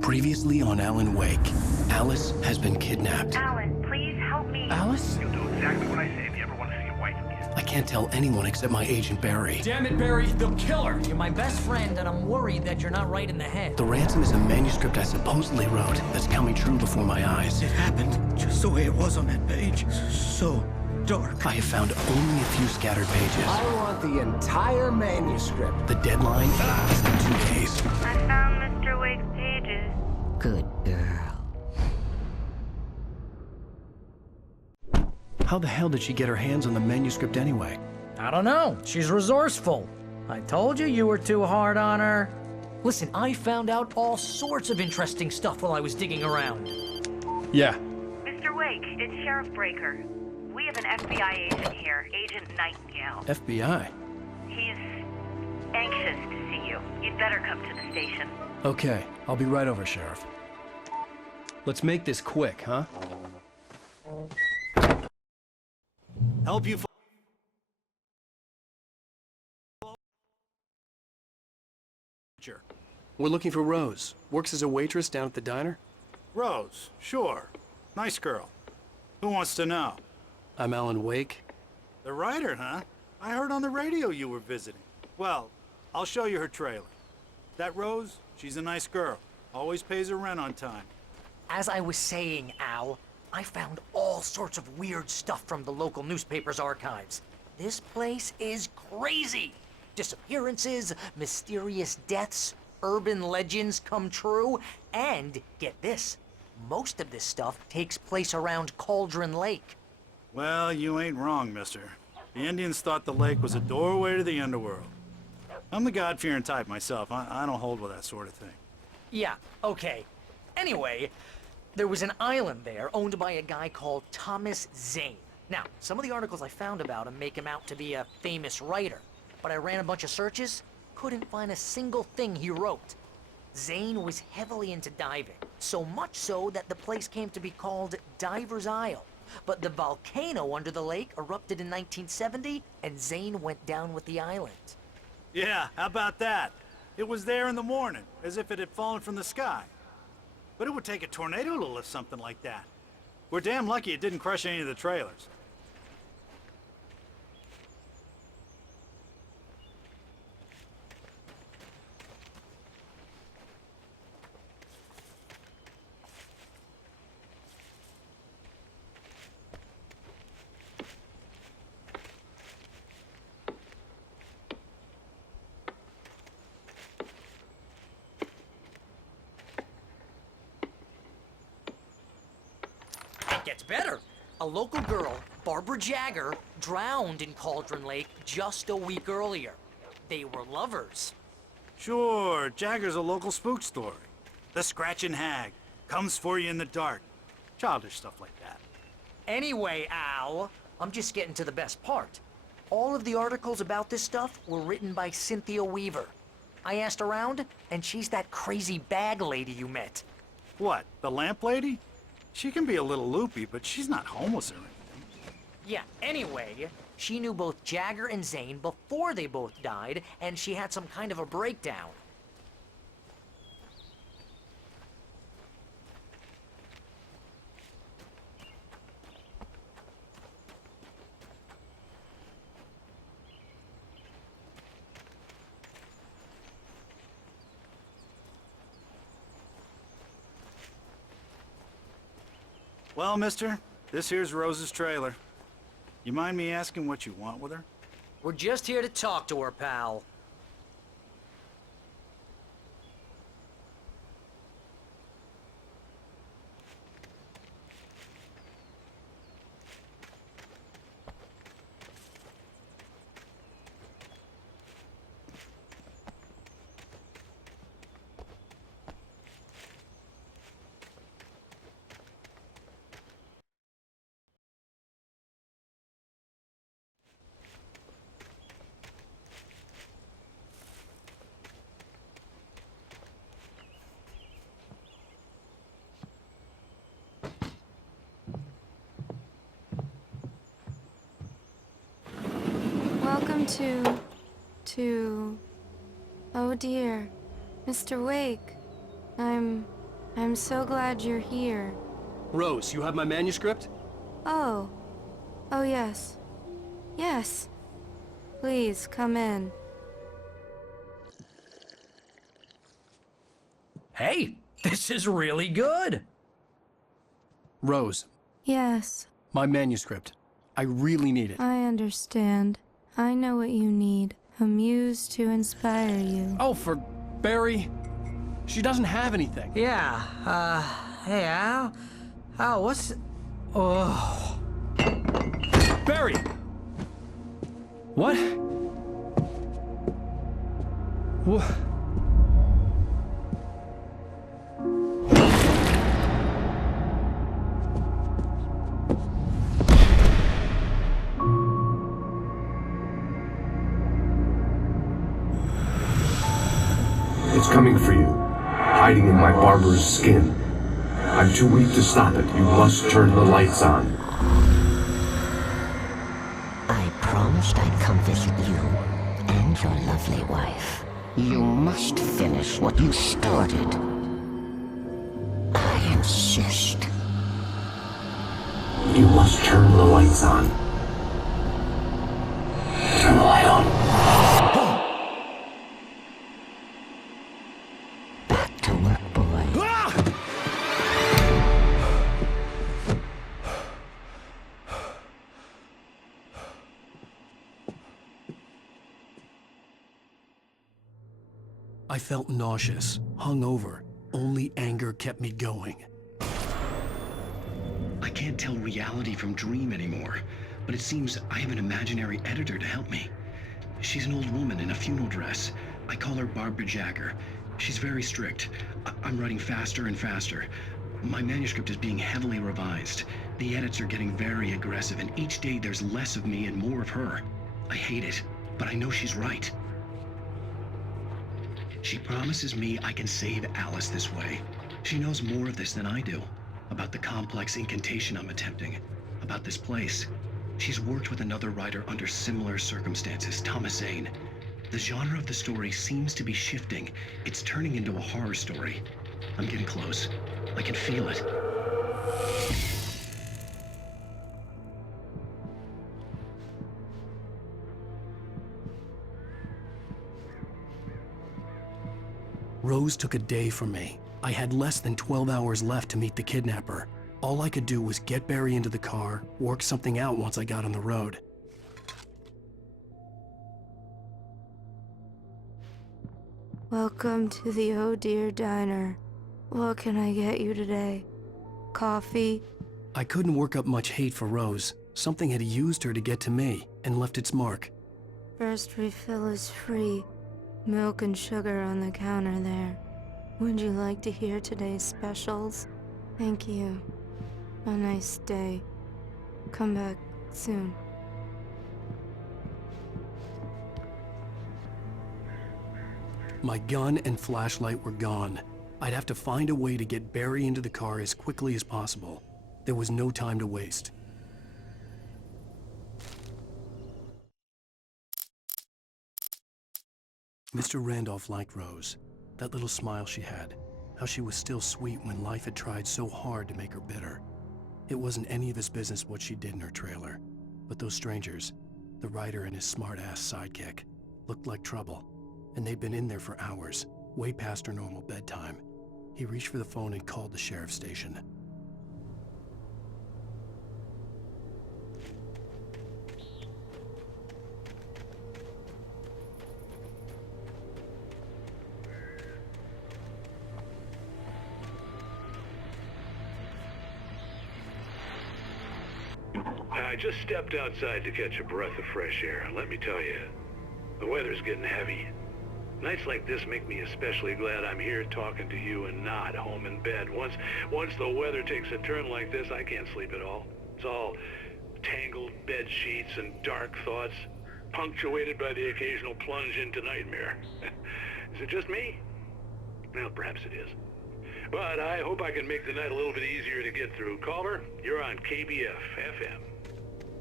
Previously on Alan Wake, Alice has been kidnapped. Alan, please help me. Alice? You'll do exactly what I say if you ever want to see your wife again. I can't tell anyone except my agent Barry. Damn it, Barry, they'll kill her! You're my best friend, and I'm worried that you're not right in the head. The ransom is a manuscript I supposedly wrote that's coming true before my eyes. It happened just the way it was on that page. So dark. I have found only a few scattered pages. I want the entire manuscript. The deadline is in 2 days. I found Mr. Wake's pages. Good girl. How the hell did she get her hands on the manuscript anyway? I don't know. She's resourceful. I told you you were too hard on her. Listen, I found out all sorts of interesting stuff while I was digging around. Yeah. Mr. Wake, it's Sheriff Breaker. We have an FBI agent here, Agent Nightingale. FBI? He's anxious to see you. You'd better come to the station. Okay, I'll be right over, Sheriff. Let's make this quick, huh? Help you. We're looking for Rose. Works as a waitress down at the diner. Rose, sure. Nice girl. Who wants to know? I'm Alan Wake. The writer, huh? I heard on the radio you were visiting. Well, I'll show you her trailer. That Rose, she's a nice girl. Always pays her rent on time. As I was saying, Al, I found all sorts of weird stuff from the local newspaper's archives. This place is crazy. Disappearances, mysterious deaths, urban legends come true, and get this, most of this stuff takes place around Cauldron Lake. Well, you ain't wrong, mister. The Indians thought the lake was a doorway to the underworld. I'm the God-fearing type myself. I don't hold with that sort of thing. Yeah, okay. Anyway, there was an island there owned by a guy called Thomas Zane. Now, some of the articles I found about him make him out to be a famous writer, but I ran a bunch of searches, couldn't find a single thing he wrote. Zane was heavily into diving, so much so that the place came to be called Diver's Isle. But the volcano under the lake erupted in 1970, and Zane went down with the island. Yeah, how about that? It was there in the morning, as if it had fallen from the sky. But it would take a tornado to lift something like that. We're damn lucky it didn't crush any of the trailers. It gets better. A local girl, Barbara Jagger, drowned in Cauldron Lake just a week earlier. They were lovers. Sure, Jagger's a local spook story. The Scratching Hag comes for you in the dark. Childish stuff like that. Anyway, Al, I'm just getting to the best part. All of the articles about this stuff were written by Cynthia Weaver. I asked around, and she's that crazy bag lady you met. What, the lamp lady? She can be a little loopy, but she's not homeless or anything. Yeah, anyway, she knew both Jagger and Zane before they both died, and she had some kind of a breakdown. Well, mister, this here's Rose's trailer. You mind me asking what you want with her? We're just here to talk to her, pal. Welcome to... Oh dear. Mr. Wake. I'm I'm so glad you're here. Rose, you have my manuscript? Oh. Oh, yes. Yes. Please, come in. Hey, this is really good. Rose, Yes, my manuscript. I really need it. I understand. I know what you need. A muse to inspire you. Oh, for Barry? She doesn't have anything. Yeah, hey, Al? Al, what's... Oh... Barry! What? What? It's coming for you, hiding in my barber's skin. I'm too weak to stop it. You must turn the lights on. I promised I'd come visit you and your lovely wife. You must finish what you started. I insist. You must turn the lights on. Turn the light on. Back to work, boy. I felt nauseous, hungover. Only anger kept me going. I can't tell reality from dream anymore, but it seems I have an imaginary editor to help me. She's an old woman in a funeral dress. I call her Barbara Jagger. She's very strict. I'm writing faster and faster. My manuscript is being heavily revised. The edits are getting very aggressive, and each day there's less of me and more of her. I hate it, but I know she's right. She promises me I can save Alice this way. She knows more of this than I do. About the complex incantation I'm attempting. About this place. She's worked with another writer under similar circumstances, Thomas Zane. The genre of the story seems to be shifting. It's turning into a horror story. I'm getting close. I can feel it. Rose took a day from me. I had less than 12 hours left to meet the kidnapper. All I could do was get Barry into the car, work something out once I got on the road. Welcome to the Oh Dear Diner. What can I get you today? Coffee? I couldn't work up much hate for Rose. Something had used her to get to me and left its mark. First refill is free. Milk and sugar on the counter there. Would you like to hear today's specials? Thank you. A nice day. Come back soon. My gun and flashlight were gone. I'd have to find a way to get Barry into the car as quickly as possible. There was no time to waste. Mr. Randolph liked Rose. That little smile she had. How she was still sweet when life had tried so hard to make her bitter. It wasn't any of his business what she did in her trailer. But those strangers, the writer and his smart-ass sidekick, looked like trouble. And they'd been in there for hours, way past her normal bedtime. He reached for the phone and called the sheriff's station. I just stepped outside to catch a breath of fresh air. Let me tell you, the weather's getting heavy. Nights like this make me especially glad I'm here talking to you and not home in bed. Once the weather takes a turn like this, I can't sleep at all. It's all tangled bed sheets and dark thoughts, punctuated by the occasional plunge into nightmare. Is it just me? Well, perhaps it is. But I hope I can make the night a little bit easier to get through. Caller, you're on KBF FM.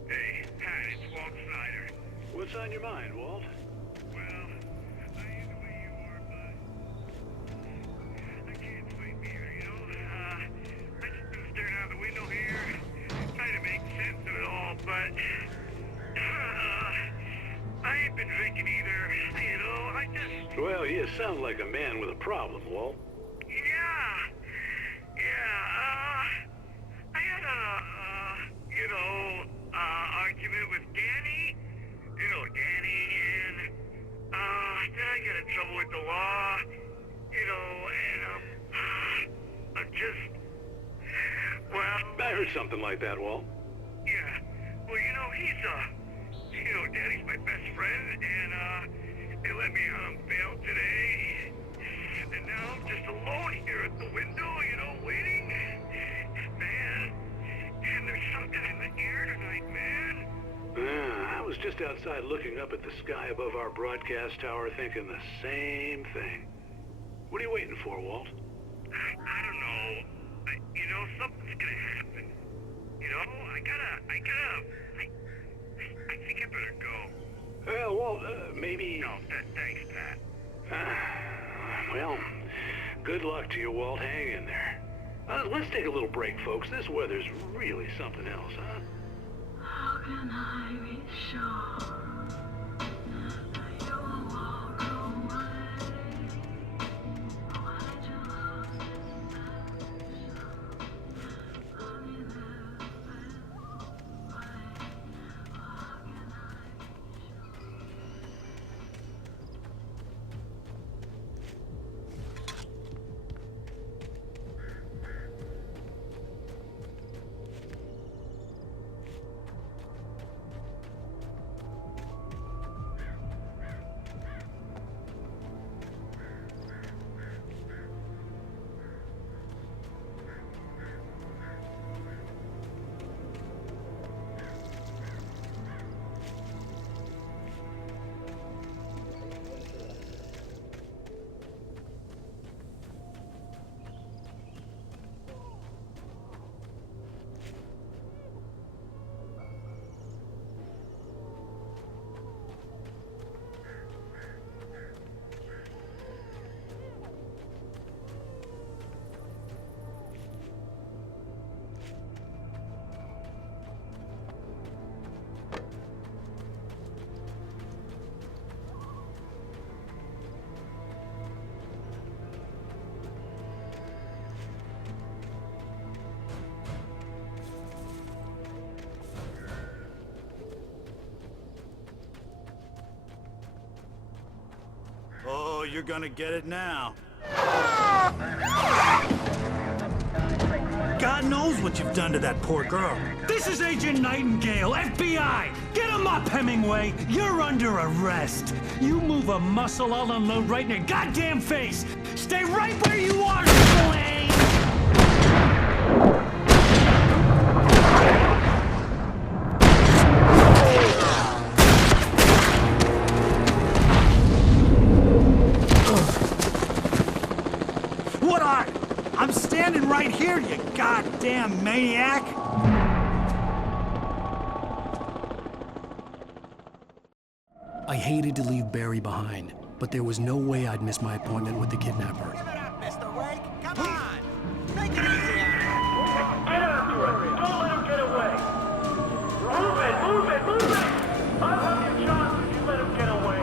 Hey, hi, it's Walt Snyder. What's on your mind, Walt? Well, I ain't the way you are, bud. I can't sleep either, you know? Well, you sound like a man with a problem, Walt. I had argument with Danny. Danny, and, then I got in trouble with the law, I'm just, I heard something like that, Walt. yeah. Well, Danny's my best friend, and, they let me out on bail today. And now I'm just alone here at the window, waiting. Man, and there's something in the air tonight, man. I was just outside looking up at the sky above our broadcast tower thinking the same thing. What are you waiting for, Walt? I don't know. Something's gonna happen. I think I better go. Well, Walt, maybe... No, thanks, Pat. Well, good luck to you, Walt. Hang in there. Let's take a little break, folks. This weather's really something else, huh? How can I be sure that you'll walk away? Why did you love me so? Only this way. How can I be Oh, you're gonna get it now. God knows what you've done to that poor girl. This is Agent Nightingale, FBI! Get him up, Hemingway! You're under arrest! You move a muscle, I'll unload right in your goddamn face! Stay right where you are, Slane! What are? I'm standing right here, you goddamn maniac! I hated to leave Barry behind, but there was no way I'd miss my appointment with the kidnapper. Give it up, Mr. Wake. Come on. Make it easy on him. Get after it. Don't let him get away. Move it, move it, move it. I'll have your chance if you let him get away.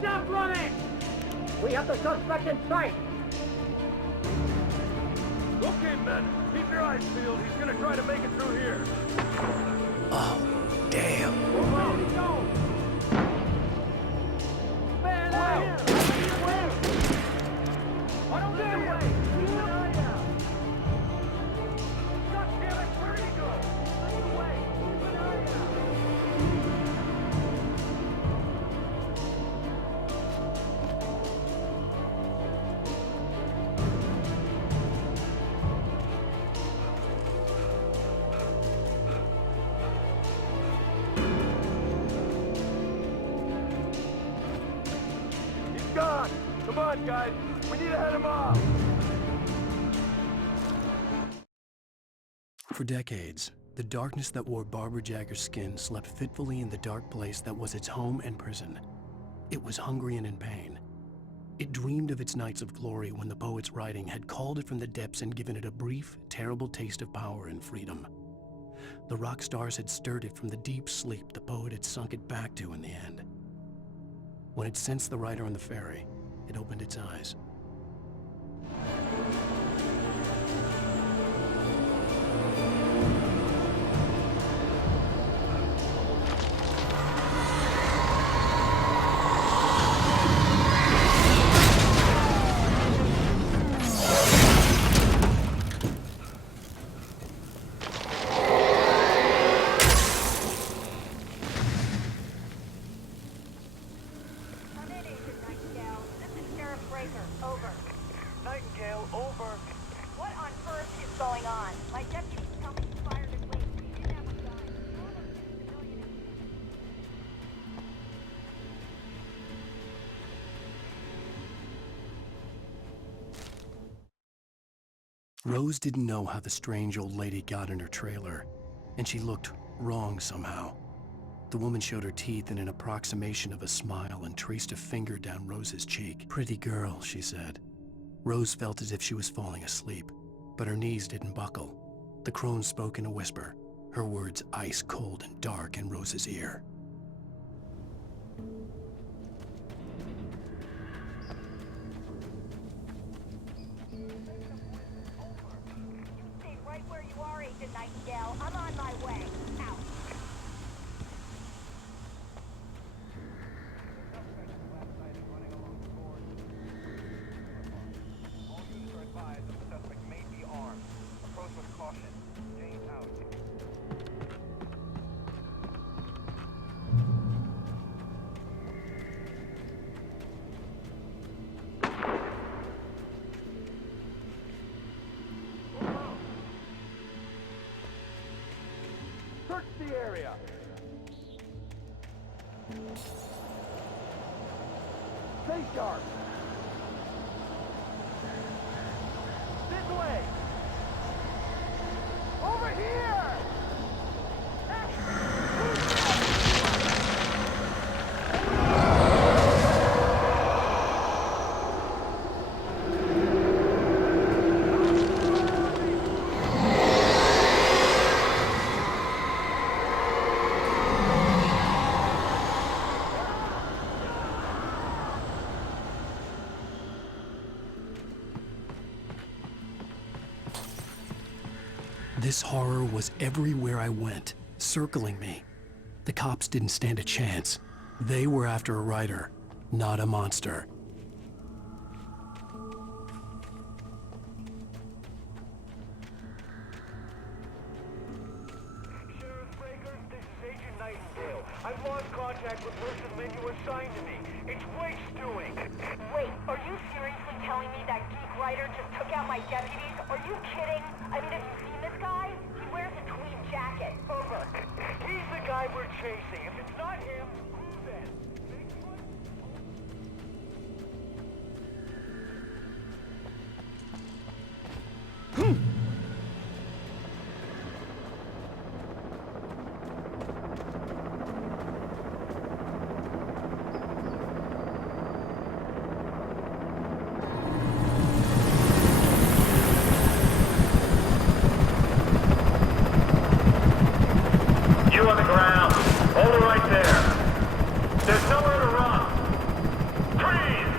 Stop running! We have the suspect in sight! Okay, men. Keep your eyes peeled. He's gonna try to make it through here. Oh, damn. Man, out! I don't get away! Keep an eye out! God damn it, where did he go? Stay away! Keep an eye out! Come on, guys. We need to head him off. For decades, the darkness that wore Barbara Jagger's skin slept fitfully in the dark place that was its home and prison. It was hungry and in pain. It dreamed of its nights of glory when the poet's writing had called it from the depths and given it a brief, terrible taste of power and freedom. The rock stars had stirred it from the deep sleep the poet had sunk it back to in the end. When it sensed the writer on the ferry, it opened its eyes. Rose didn't know how the strange old lady got in her trailer, and she looked wrong somehow. The woman showed her teeth in an approximation of a smile and traced a finger down Rose's cheek. "Pretty girl," she said. Rose felt as if she was falling asleep, but her knees didn't buckle. The crone spoke in a whisper, her words ice cold and dark in Rose's ear. I'm on my way. Out. All units are advised that the suspect may be armed. Approach with caution. Jane out. Search the area. Stay sharp. This way. Over here. This horror was everywhere I went, circling me. The cops didn't stand a chance. They were after a writer, not a monster. Sheriff Breaker, this is Agent Nightingale. I've lost contact with person men you assigned to me. It's Wake's doing. Wait, are you seriously telling me that geek writer just took out my deputies? Are you kidding? I mean, have you seen this guy? He wears a tweed jacket. Over. He's the guy we're chasing. If it's not him, who then? You on the ground. Hold it right there. There's nowhere to run. Freeze!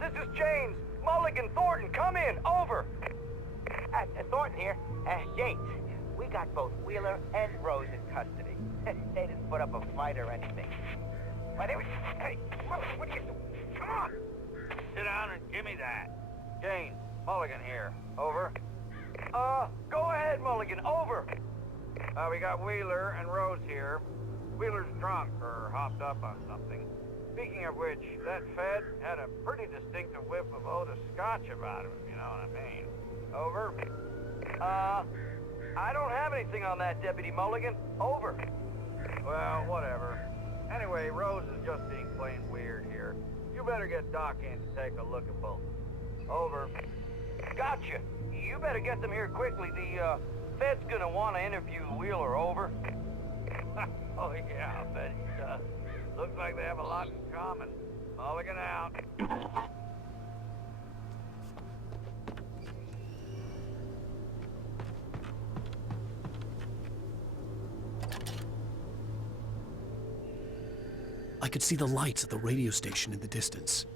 This is James. Mulligan, Thornton, come in. Over. Thornton here. James, we got both Wheeler and Rose in custody. They didn't put up a fight or anything. Why, they were... Hey, what are you... Come on! Sit down and give me that. James, Mulligan here. Over. Go ahead, Mulligan. Over. We got Wheeler and Rose here. Wheeler's drunk or hopped up on something. Speaking of which, that Fed had a pretty distinctive whiff of Otis Scotch about him, if you know what I mean. Over. I don't have anything on that, Deputy Mulligan. Over. Well, whatever. Anyway, Rose is just being plain weird here. You better get Doc in to take a look at both. Over. Gotcha. You better get them here quickly. The, Fed's gonna want to interview Wheeler. Over. Oh, yeah, I bet he does. Looks like they have a lot in common. Mulligan out. I could see the lights of the radio station in the distance.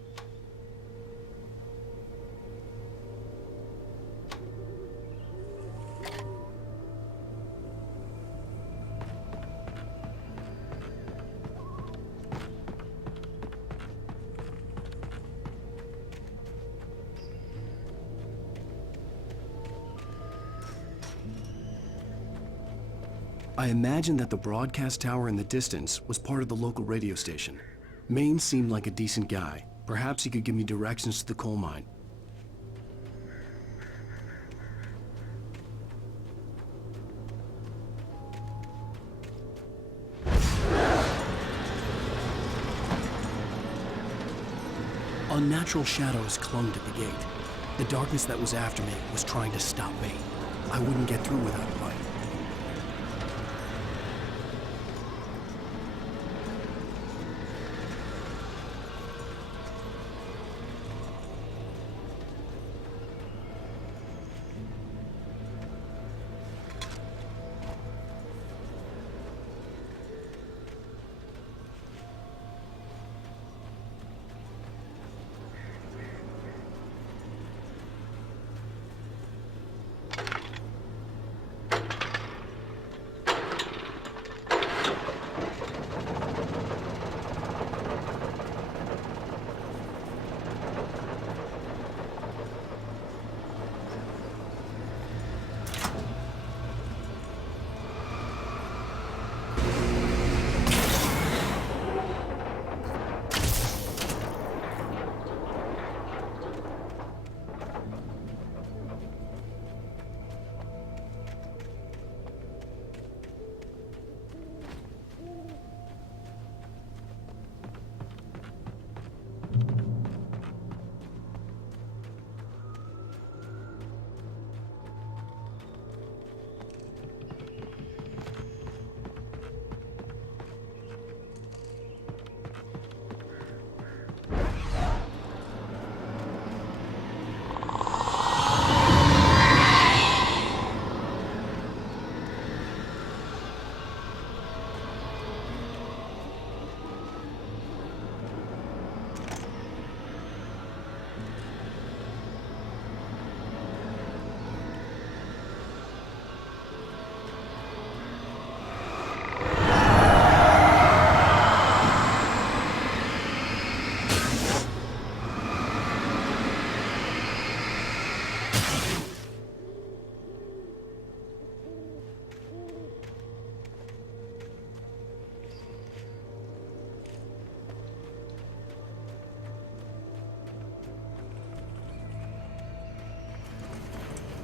I imagined that the broadcast tower in the distance was part of the local radio station. Maine seemed like a decent guy. Perhaps he could give me directions to the coal mine. Unnatural shadows clung to the gate. The darkness that was after me was trying to stop me. I wouldn't get through without a light.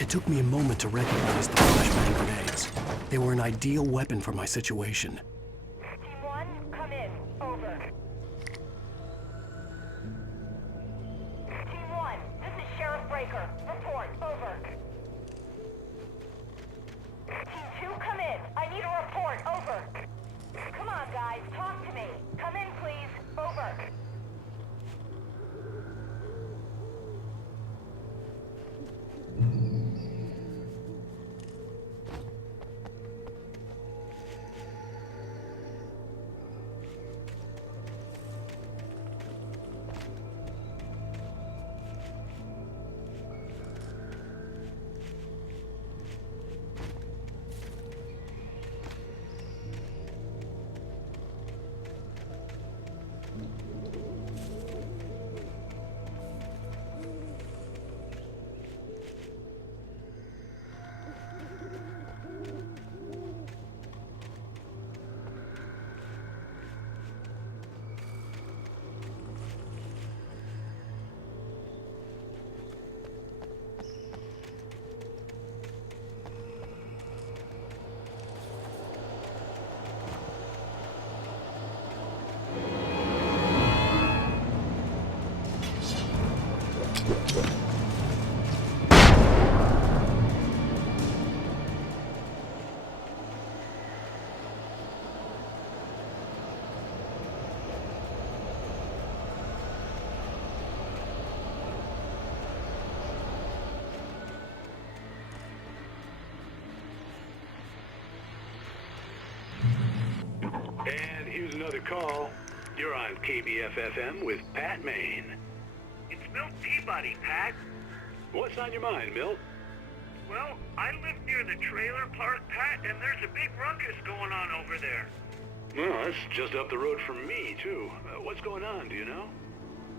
It took me a moment to recognize the flashbang grenades. They were an ideal weapon for my situation. Team 1, come in. Over. Team 1, this is Sheriff Breaker. Report. Over. Team 2, come in. I need a report. Over. Come on, guys. Talk to me. Come in, please. Over. another call. You're on KBFFM with Pat Maine. It's Milt Peabody, Pat. What's on your mind, Milt? Well, I live near the trailer park, Pat, and there's a big ruckus going on over there. Well, that's just up the road from me, too. What's going on, do you know?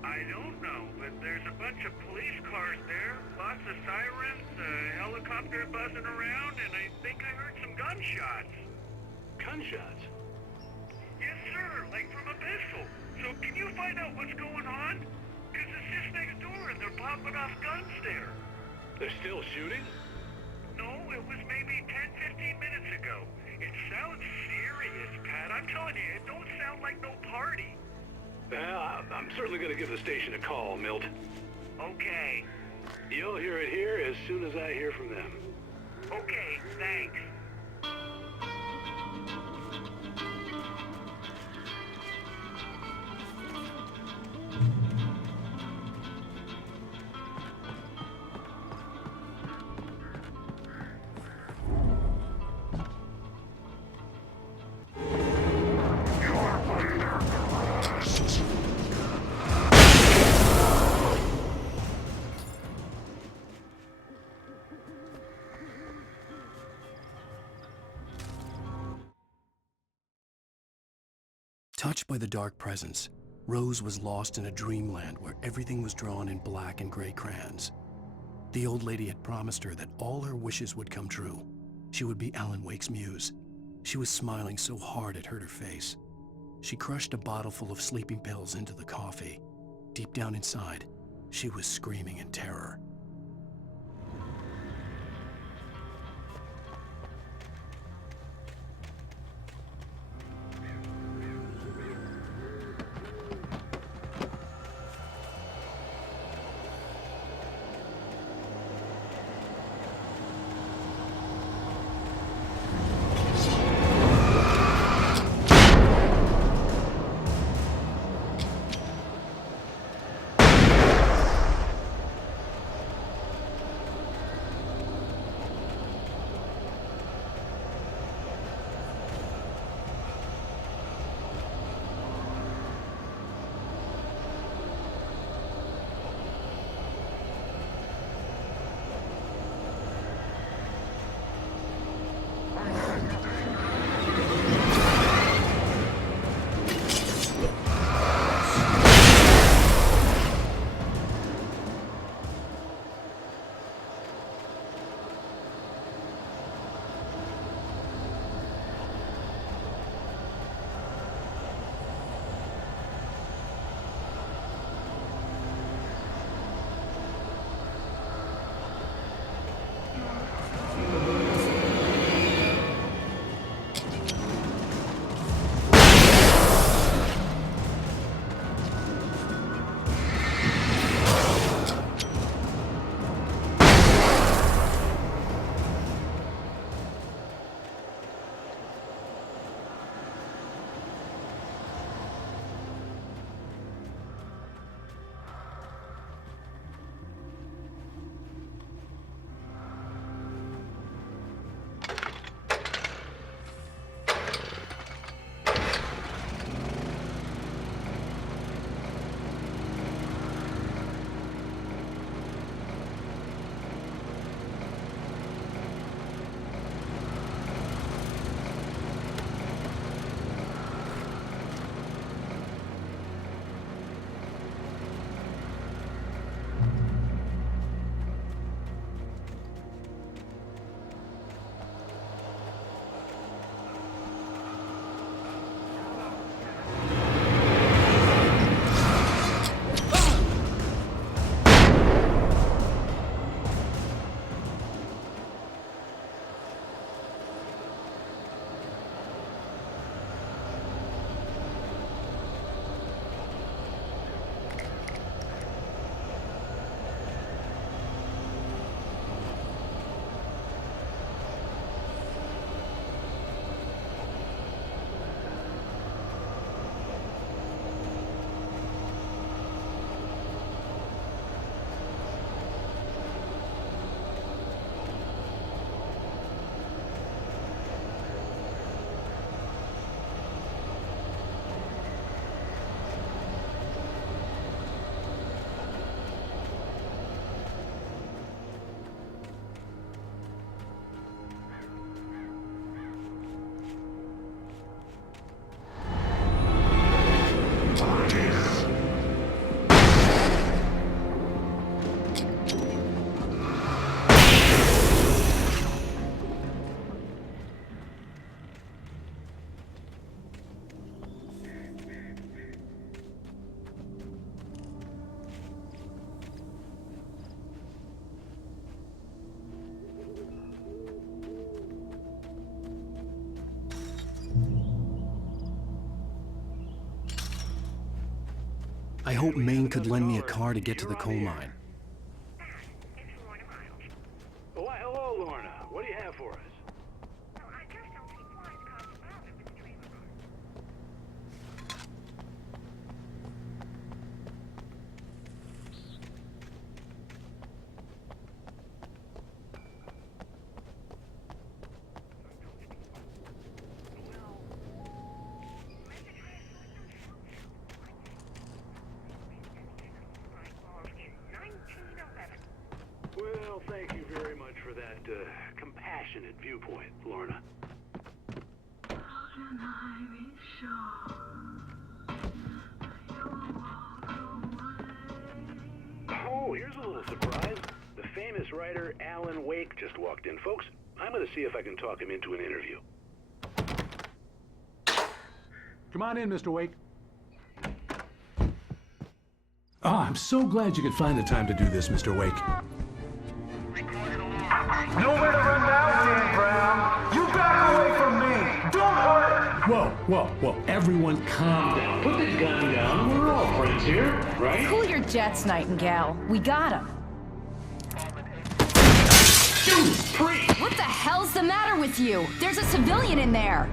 I don't know, but there's a bunch of police cars there, lots of sirens, a helicopter buzzing around, and I think I heard some gunshots. Gunshots? Yes, sir, like from a pistol. So can you find out what's going on? Because it's just next door and they're popping off guns there. They're still shooting? No, it was maybe 10, 15 minutes ago. It sounds serious, Pat. I'm telling you, it don't sound like no party. Well, I'm certainly going to give the station a call, Milt. Okay. You'll hear it here as soon as I hear from them. Okay, thanks. Touched by the dark presence, Rose was lost in a dreamland where everything was drawn in black and gray crayons. The old lady had promised her that all her wishes would come true. She would be Alan Wake's muse. She was smiling so hard it hurt her face. She crushed a bottle full of sleeping pills into the coffee. Deep down inside, she was screaming in terror. I hoped Maine could lend me a car to get to the coal mine. Why, hello, Lorna. What do you have for us? Well, thank you very much for that compassionate viewpoint, Lorna. Oh, here's a little surprise. The famous writer Alan Wake just walked in. Folks, I'm going to see if I can talk him into an interview. Come on in, Mr. Wake. Oh, I'm so glad you could find the time to do this, Mr. Wake. Nowhere to run now, Dan Brown. You back away from me. Don't hurt. Whoa. Everyone calm down. Put the gun down. We're all friends here, right? Cool your jets, Nightingale. We got him. Judas Priest! What the hell's the matter with you? There's a civilian in there.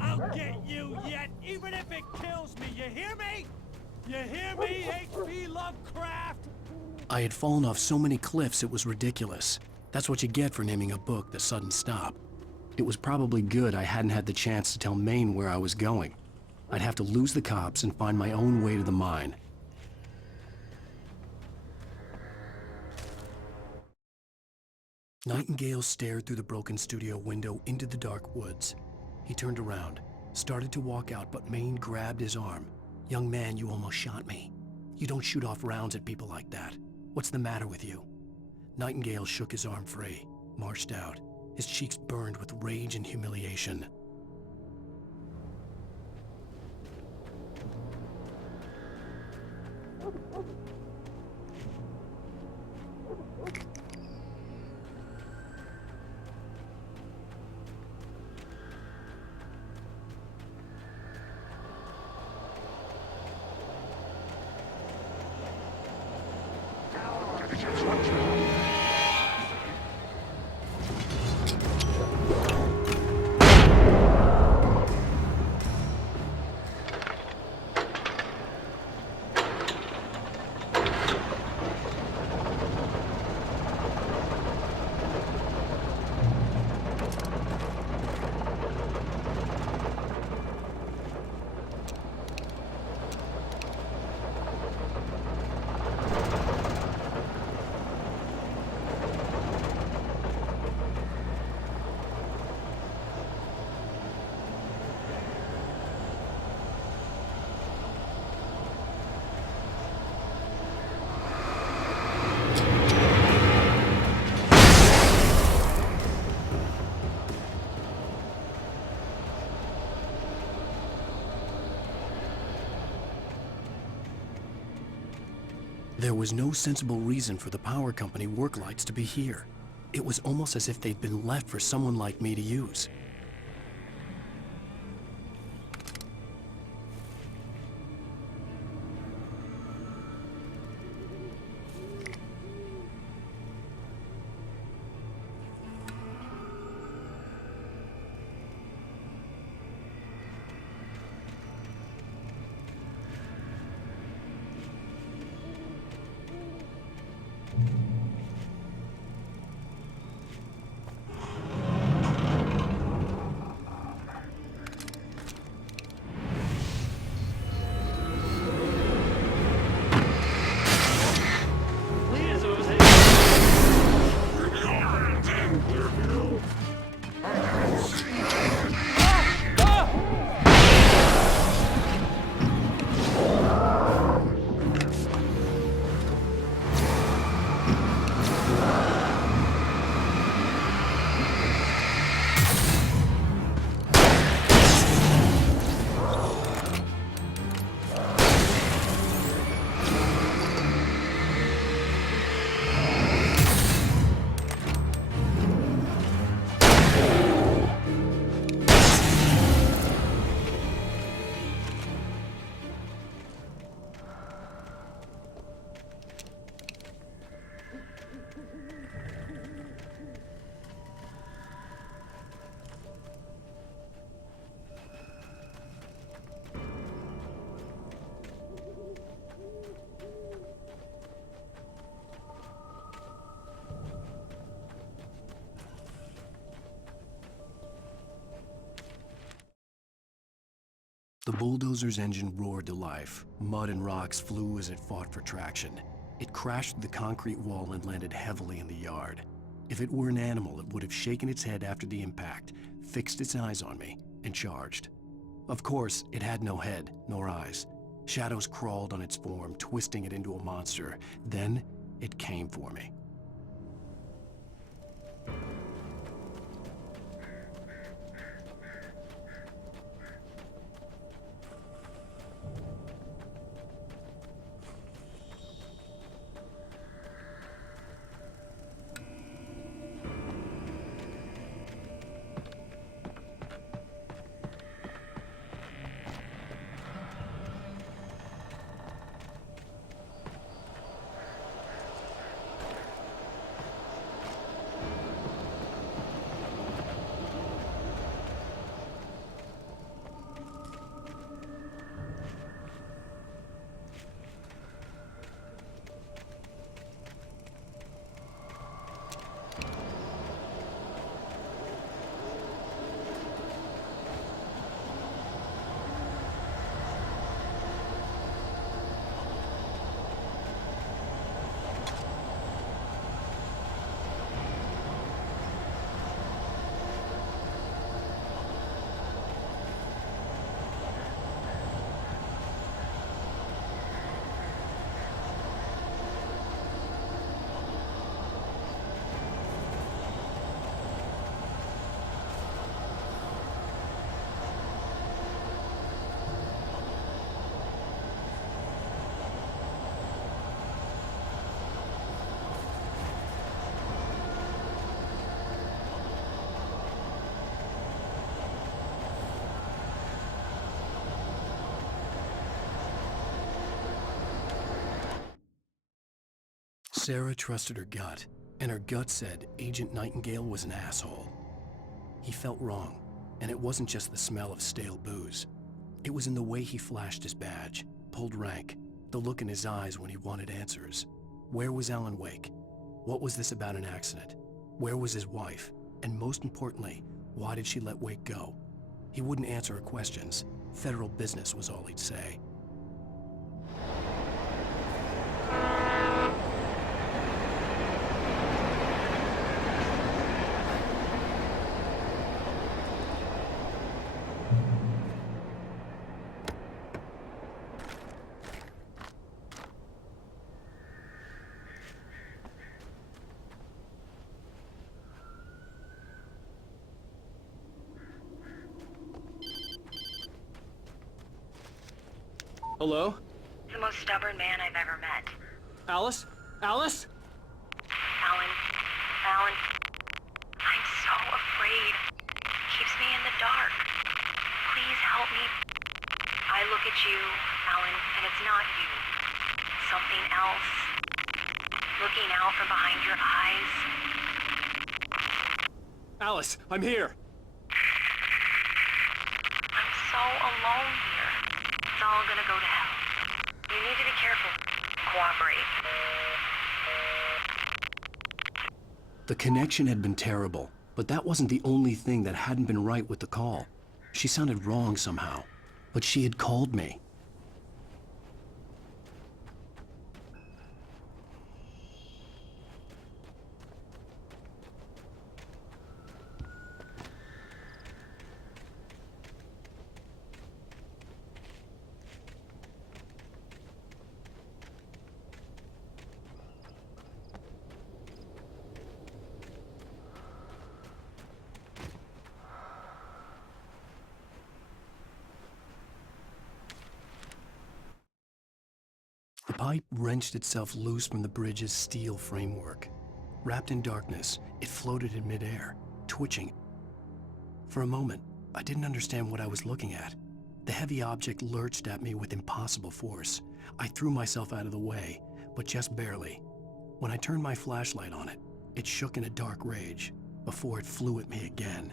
I'll get you yet, even if it kills me. You hear me? You hear me, H.P. Lovecraft? I had fallen off so many cliffs it was ridiculous. That's what you get for naming a book The Sudden Stop. It was probably good I hadn't had the chance to tell Maine where I was going. I'd have to lose the cops and find my own way to the mine. Nightingale stared through the broken studio window into the dark woods. He turned around, started to walk out, but Maine grabbed his arm. "Young man, you almost shot me. You don't shoot off rounds at people like that. What's the matter with you?" Nightingale shook his arm free, marched out. His cheeks burned with rage and humiliation. There was no sensible reason for the power company work lights to be here. It was almost as if they'd been left for someone like me to use. The bulldozer's engine roared to life. Mud and rocks flew as it fought for traction. It crashed through the concrete wall and landed heavily in the yard. If it were an animal, it would have shaken its head after the impact, fixed its eyes on me, and charged. Of course, it had no head, nor eyes. Shadows crawled on its form, twisting it into a monster. Then, it came for me. Sarah trusted her gut, and her gut said Agent Nightingale was an asshole. He felt wrong, and it wasn't just the smell of stale booze. It was in the way he flashed his badge, pulled rank, the look in his eyes when he wanted answers. Where was Alan Wake? What was this about an accident? Where was his wife? And most importantly, why did she let Wake go? He wouldn't answer her questions. Federal business was all he'd say. Hello? The most stubborn man I've ever met. Alice? Alice? Alan. Alan. I'm so afraid. Keeps me in the dark. Please help me. I look at you, Alan, and it's not you. Something else. Looking out from behind your eyes. Alice, I'm here. I'm so alone here. It's all gonna go to hell. You need to be careful. Cooperate. The connection had been terrible, but that wasn't the only thing that hadn't been right with the call. She sounded wrong somehow, but she had called me. The pipe wrenched itself loose from the bridge's steel framework. Wrapped in darkness, it floated in midair, twitching. For a moment, I didn't understand what I was looking at. The heavy object lurched at me with impossible force. I threw myself out of the way, but just barely. When I turned my flashlight on it, it shook in a dark rage before it flew at me again.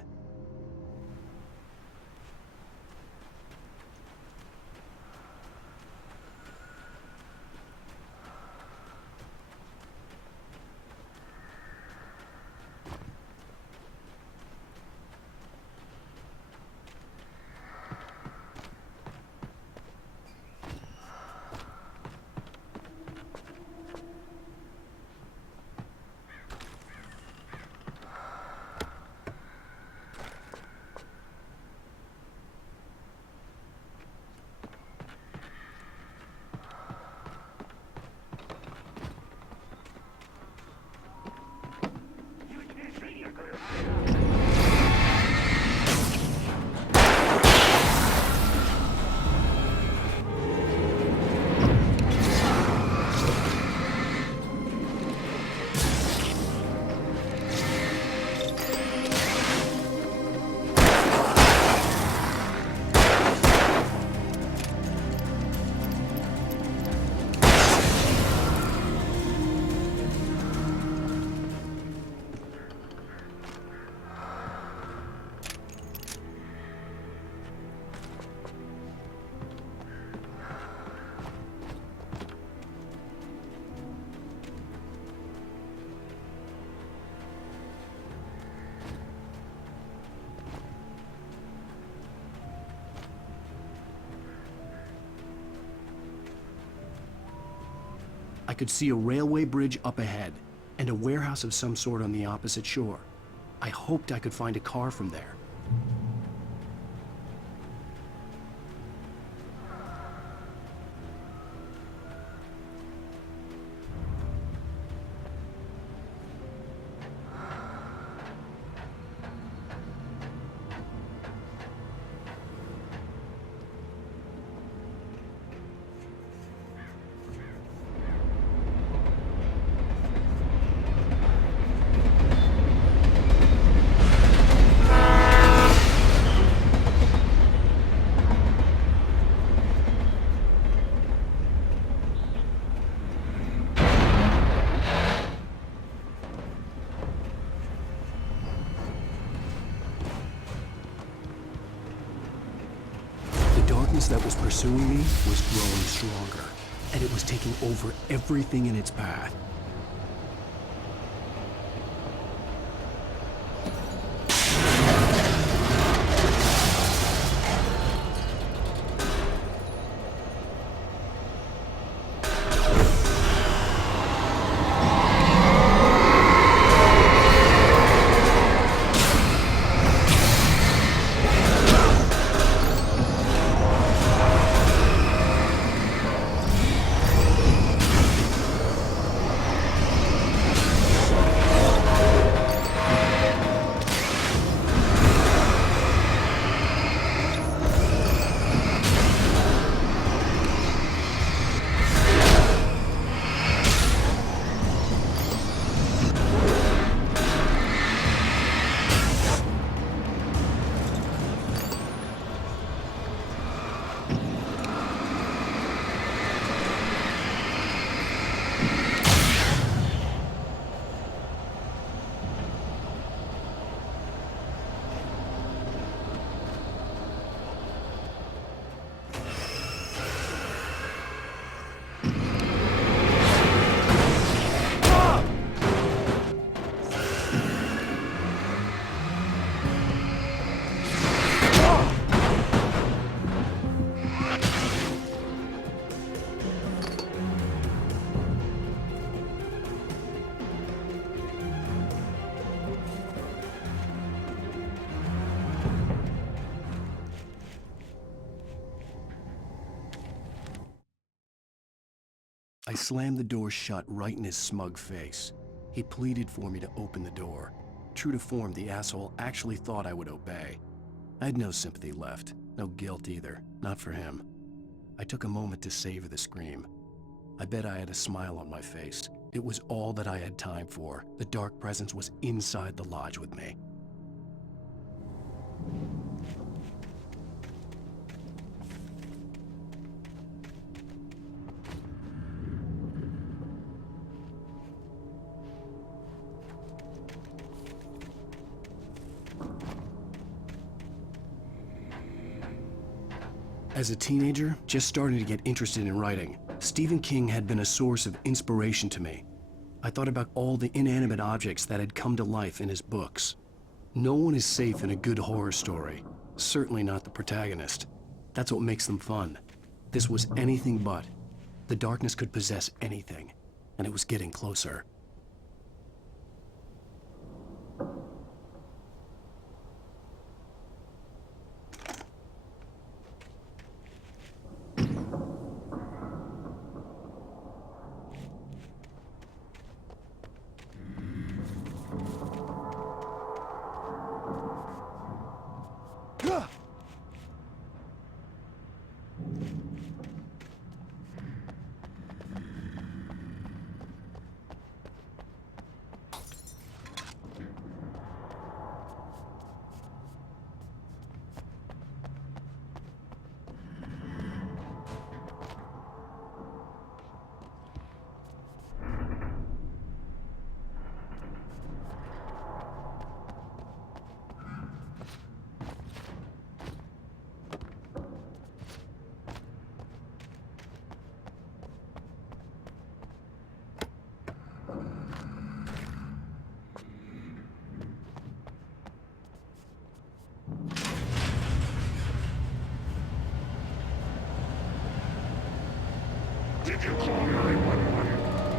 could see a railway bridge up ahead, and a warehouse of some sort on the opposite shore. I hoped I could find a car from there. That was pursuing me was growing stronger, and it was taking over everything in its path. I slammed the door shut right in his smug face. He pleaded for me to open the door. True to form, the asshole actually thought I would obey. I had no sympathy left, no guilt either, not for him. I took a moment to savor the scream. I bet I had a smile on my face. It was all that I had time for. The dark presence was inside the lodge with me. As a teenager, just starting to get interested in writing, Stephen King had been a source of inspiration to me. I thought about all the inanimate objects that had come to life in his books. No one is safe in a good horror story, certainly not the protagonist. That's what makes them fun. This was anything but. The darkness could possess anything, and it was getting closer. Did you call 911?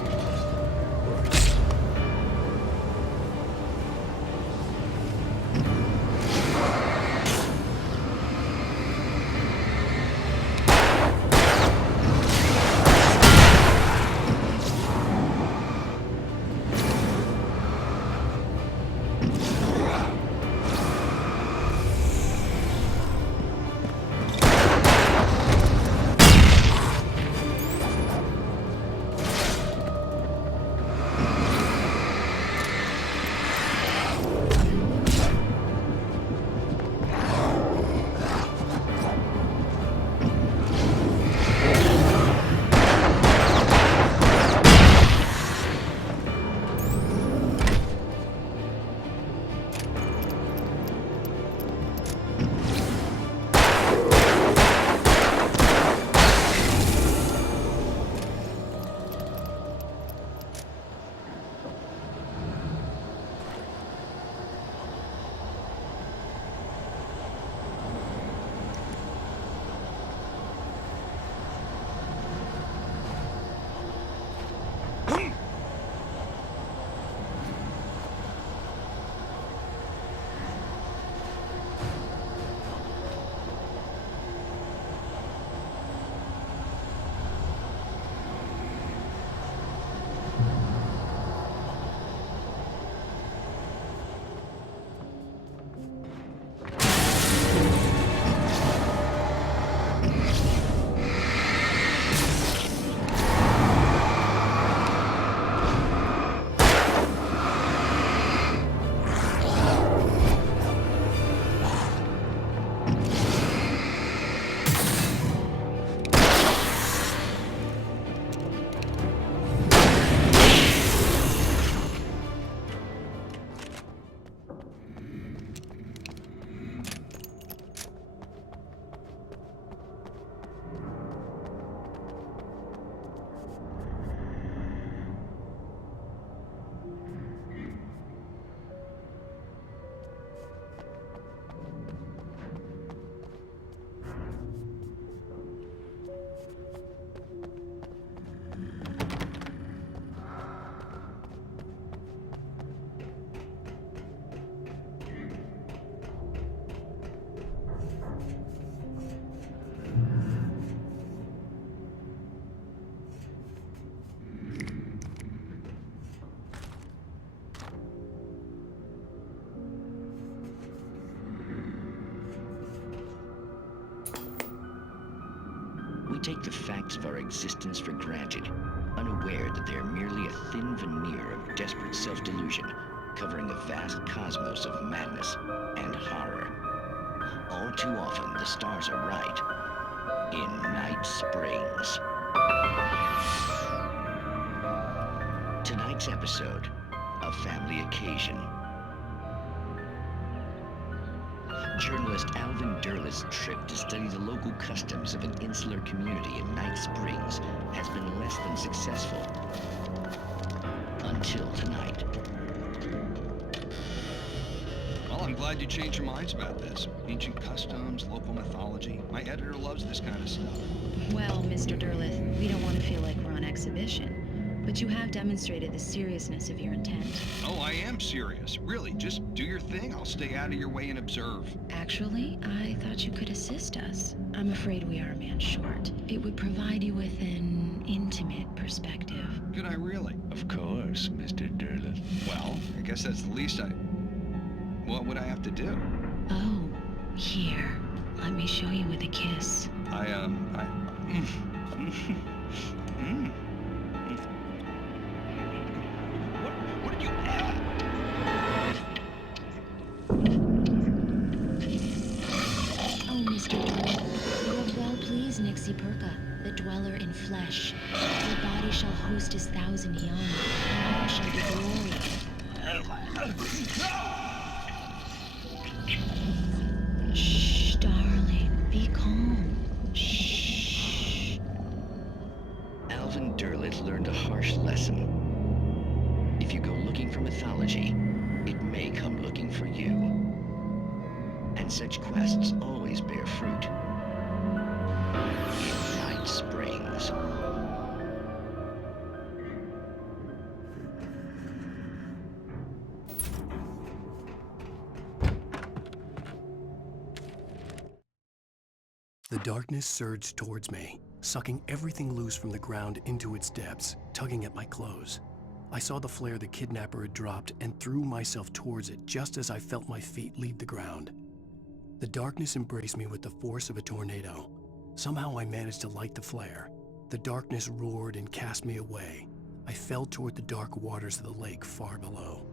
take the facts of our existence for granted, unaware that they are merely a thin veneer of desperate self-delusion, covering a vast cosmos of madness and horror. All too often, the stars are right. In Night Springs. Tonight's episode, A Family Occasion. Journalist Alvin Derlett's trip to study the local customs of an insular community in Night Springs has been less than successful. Until tonight. Well, I'm glad you changed your minds about this. Ancient customs, local mythology. My editor loves this kind of stuff. Well, Mr. Derleth, we don't want to feel like we're on exhibition. But you have demonstrated the seriousness of your intent. Oh, I am serious. Really, just do your thing. I'll stay out of your way and observe. Actually, I thought you could assist us. I'm afraid we are a man short. It would provide you with an intimate perspective. Could I really? Of course, Mr. Derleth. Well, I guess that's the least What would I have to do? Oh, here. Let me show you with a kiss. What did you... Oh, Mr. Derleth, you have well pleased Nixie Perka, the dweller in flesh. Your body shall host his 1,000 young, and all shall be glory. Shh, darling, be calm. Shh. Alvin Derleth learned a harsh lesson. If you go looking for mythology, it may come looking for you. And such quests always bear fruit. In Night Springs. The darkness surged towards me, sucking everything loose from the ground into its depths, tugging at my clothes. I saw the flare the kidnapper had dropped and threw myself towards it just as I felt my feet leave the ground. The darkness embraced me with the force of a tornado. Somehow I managed to light the flare. The darkness roared and cast me away. I fell toward the dark waters of the lake far below.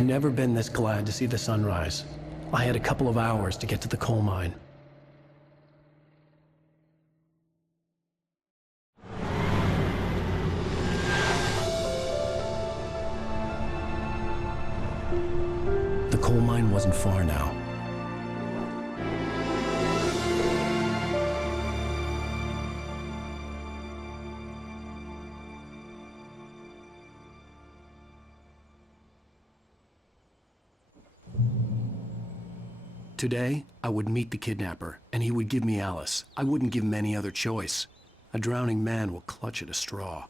I've never been this glad to see the sunrise. I had a couple of hours to get to the coal mine. The coal mine wasn't far now. Today, I would meet the kidnapper, and he would give me Alice. I wouldn't give him any other choice. A drowning man will clutch at a straw.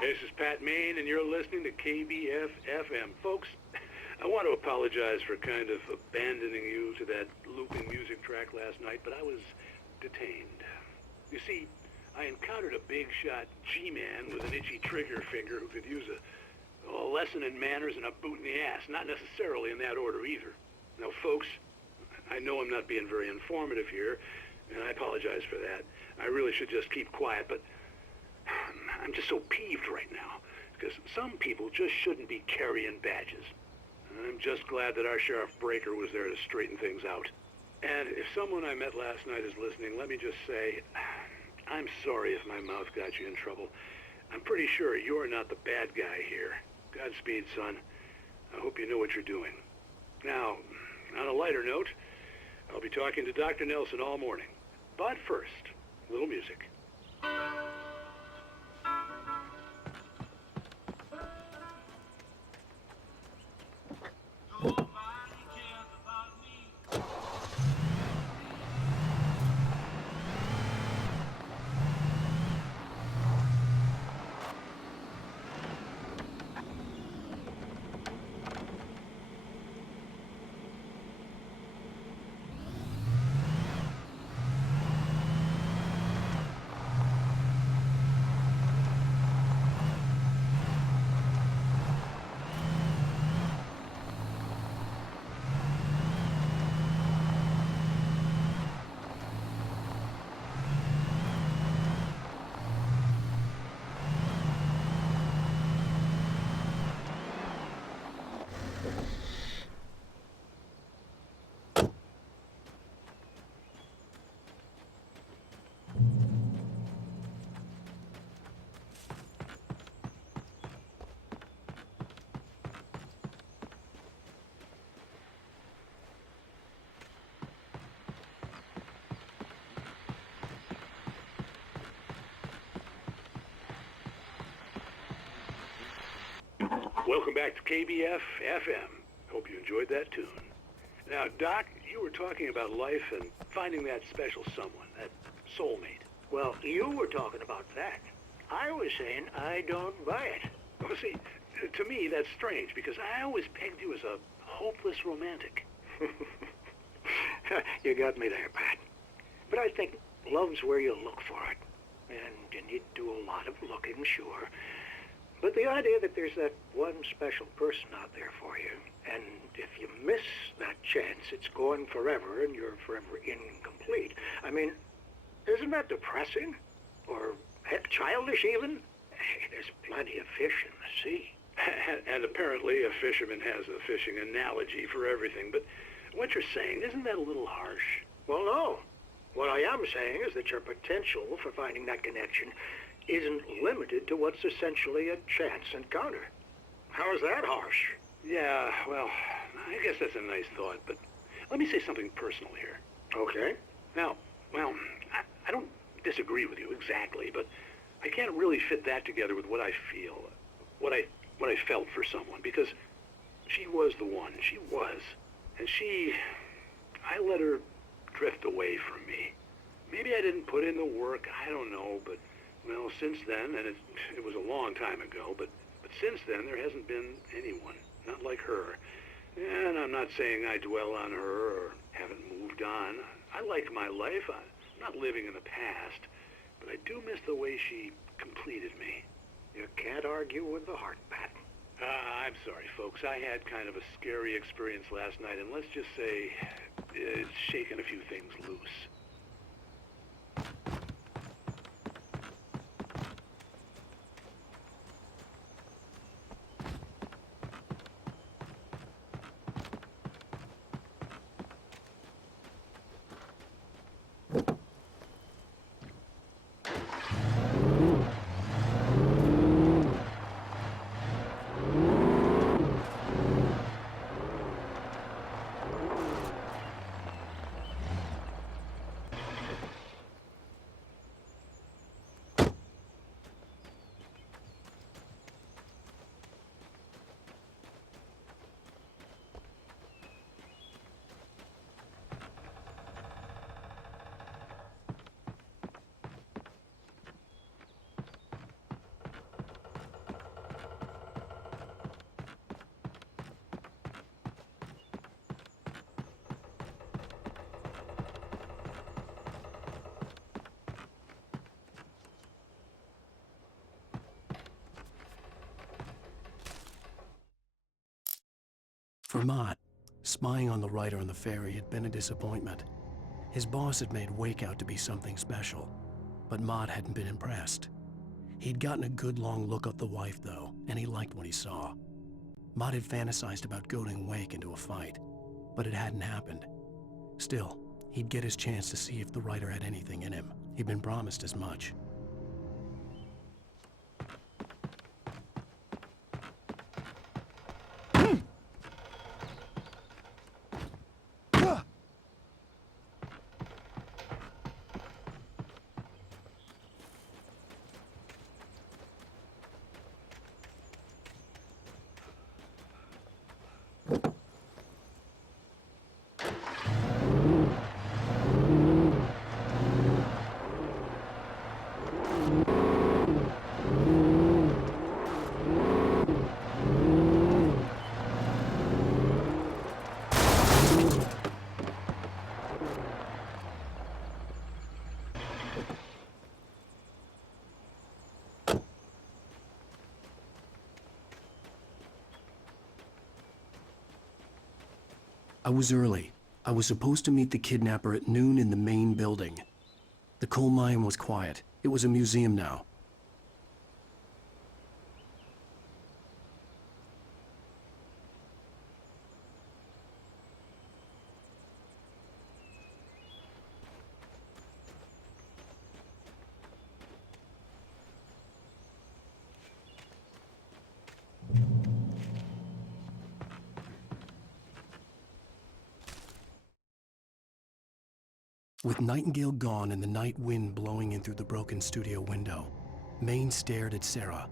This is Pat Main, and you're listening to KBF-FM. Folks, I want to apologize for kind of abandoning you to that looping music track last night, but I was detained. You see, I encountered a big-shot G-man with an itchy trigger finger who could use a lesson in manners and a boot in the ass, not necessarily in that order either. Now, folks, I know I'm not being very informative here, and I apologize for that. I really should just keep quiet, but I'm just so peeved right now, because some people just shouldn't be carrying badges. I'm just glad that our Sheriff Breaker was there to straighten things out. And if someone I met last night is listening, let me just say, I'm sorry if my mouth got you in trouble. I'm pretty sure you're not the bad guy here. Godspeed, son. I hope you know what you're doing. Now, on a lighter note, I'll be talking to Dr. Nelson all morning. But first, a little music. Welcome back to KBF-FM. Hope you enjoyed that tune. Now, Doc, you were talking about life and finding that special someone, that soulmate. Well, you were talking about that. I was saying I don't buy it. Well, see, to me, that's strange, because I always pegged you as a hopeless romantic. You got me there, Pat. But I think love's where you look for it. And you need to do a lot of looking, sure. But the idea that there's that one special person out there for you, and if you miss that chance, it's gone forever, and you're forever incomplete. I mean, isn't that depressing? Or, heck, childish even? Hey, there's plenty of fish in the sea. And apparently a fisherman has a fishing analogy for everything, but what you're saying, isn't that a little harsh? Well, no. What I am saying is that your potential for finding that connection isn't limited to what's essentially a chance encounter. How is that harsh? Yeah, well, I guess that's a nice thought, but let me say something personal here. Okay. Now, well, I don't disagree with you exactly, but I can't really fit that together with what I feel, what I felt for someone, because she was the one. She was. And I let her drift away from me. Maybe I didn't put in the work, I don't know, but well, since then, and it was a long time ago, but since then there hasn't been anyone, not like her. And I'm not saying I dwell on her or haven't moved on. I like my life. I'm not living in the past, but I do miss the way she completed me. You can't argue with the heart, Pat. I'm sorry, folks. I had kind of a scary experience last night, and let's just say it's shaken a few things loose. For Mott, spying on the writer on the ferry had been a disappointment. His boss had made Wake out to be something special, but Mott hadn't been impressed. He'd gotten a good long look at the wife, though, and he liked what he saw. Mott had fantasized about goading Wake into a fight, but it hadn't happened. Still, he'd get his chance to see if the writer had anything in him. He'd been promised as much. I was early. I was supposed to meet the kidnapper at noon in the main building. The coal mine was quiet. It was a museum now. With Nightingale gone and the night wind blowing in through the broken studio window, Maine stared at Sarah.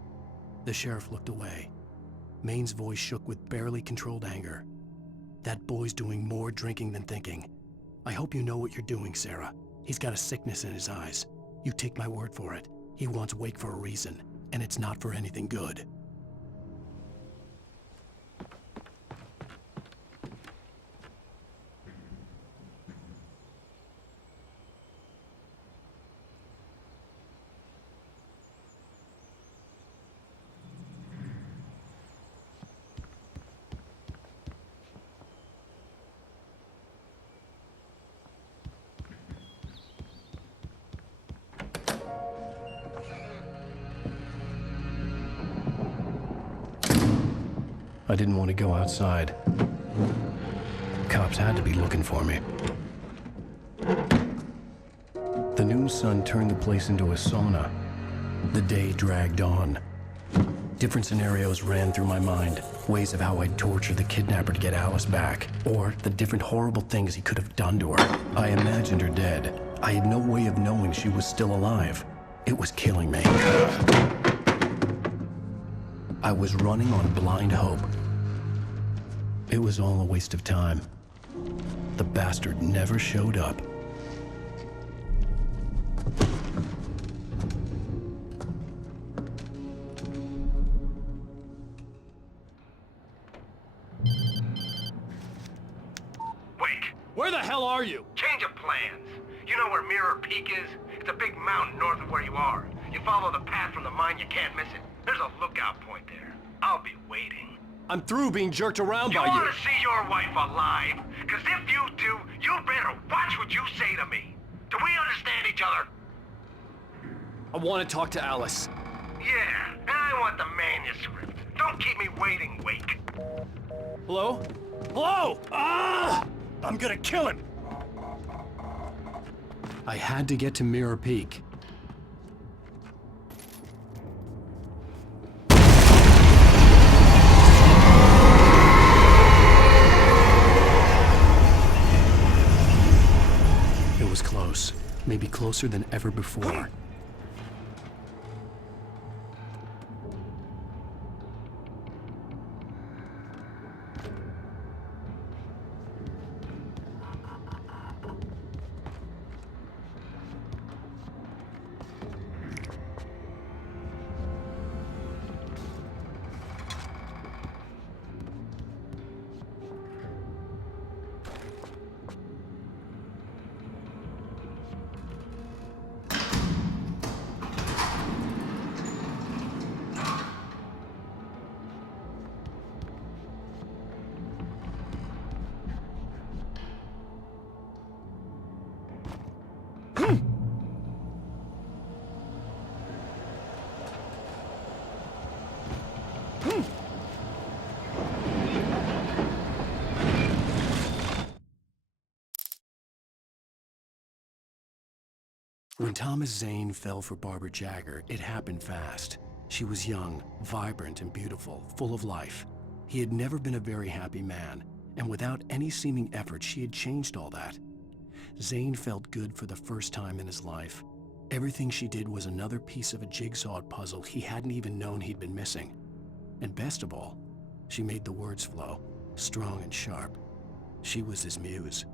The sheriff looked away. Maine's voice shook with barely controlled anger. That boy's doing more drinking than thinking. I hope you know what you're doing, Sarah. He's got a sickness in his eyes. You take my word for it. He wants Wake for a reason, and it's not for anything good. I didn't want to go outside. Cops had to be looking for me. The noon sun turned the place into a sauna. The day dragged on. Different scenarios ran through my mind. Ways of how I'd torture the kidnapper to get Alice back. Or the different horrible things he could have done to her. I imagined her dead. I had no way of knowing she was still alive. It was killing me. I was running on blind hope. It was all a waste of time. The bastard never showed up. Wake! Where the hell are you? Change of plans. You know where Mirror Peak is? It's a big mountain north of where you are. You follow the path from the mine, you can't miss it. There's a lookout point there. I'll be waiting. I'm through being jerked around by you. You want to see your wife alive? Because if you do, you better watch what you say to me. Do we understand each other? I want to talk to Alice. Yeah, and I want the manuscript. Don't keep me waiting, Wake. Hello? Hello! Ah! I'm gonna kill him! I had to get to Mirror Peak. It was close. Maybe closer than ever before. When Thomas Zane fell for Barbara Jagger, it happened fast. She was young, vibrant, and beautiful, full of life. He had never been a very happy man, and without any seeming effort, she had changed all that. Zane felt good for the first time in his life. Everything she did was another piece of a jigsaw puzzle he hadn't even known he'd been missing. And best of all, she made the words flow, strong and sharp. She was his muse.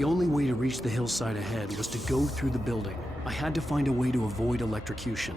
The only way to reach the hillside ahead was to go through the building. I had to find a way to avoid electrocution.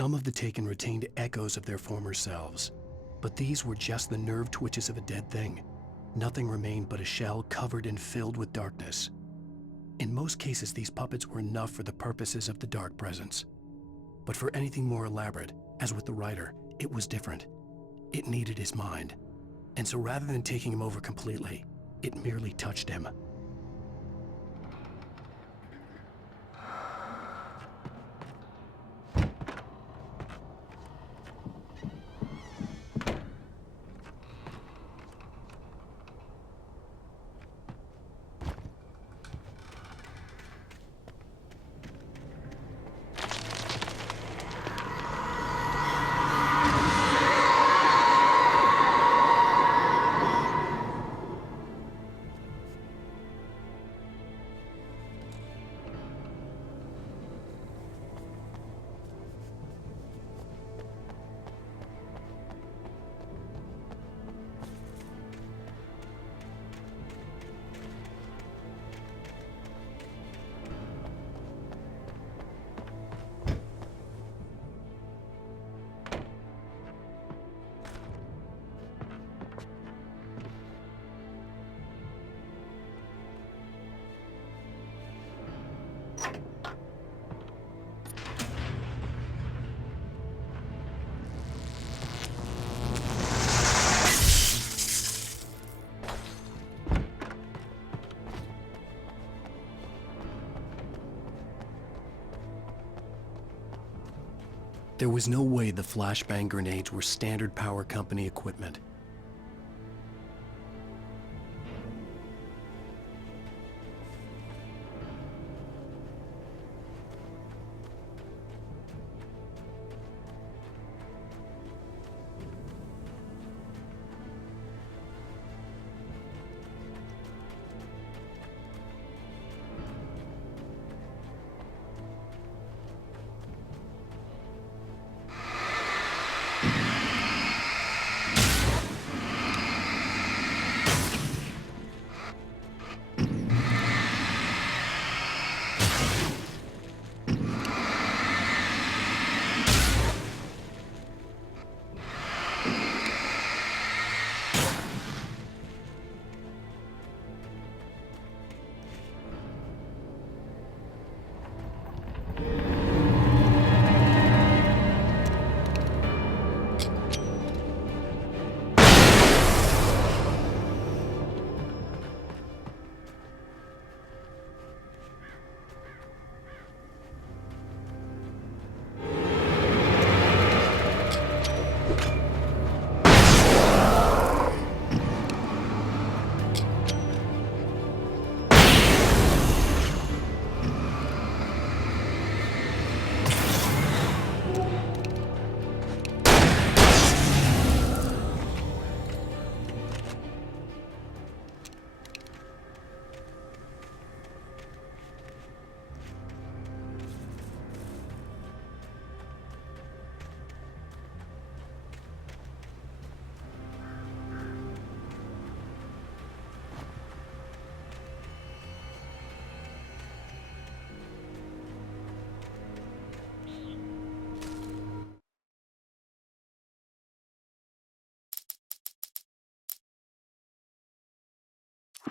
Some of the taken retained echoes of their former selves, but these were just the nerve twitches of a dead thing. Nothing remained but a shell covered and filled with darkness. In most cases, these puppets were enough for the purposes of the dark presence. But for anything more elaborate, as with the writer, it was different. It needed his mind. And so rather than taking him over completely, it merely touched him. There was no way the flashbang grenades were standard power company equipment.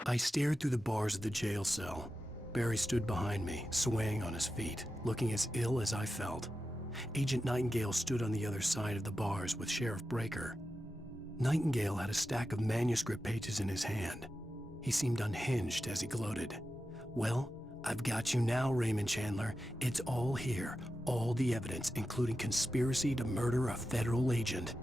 I stared through the bars of the jail cell. Barry stood behind me, swaying on his feet, looking as ill as I felt. Agent Nightingale stood on the other side of the bars with Sheriff Breaker. Nightingale had a stack of manuscript pages in his hand. He seemed unhinged as he gloated. "Well, I've got you now, Raymond Chandler. It's all here. All the evidence, including conspiracy to murder a federal agent."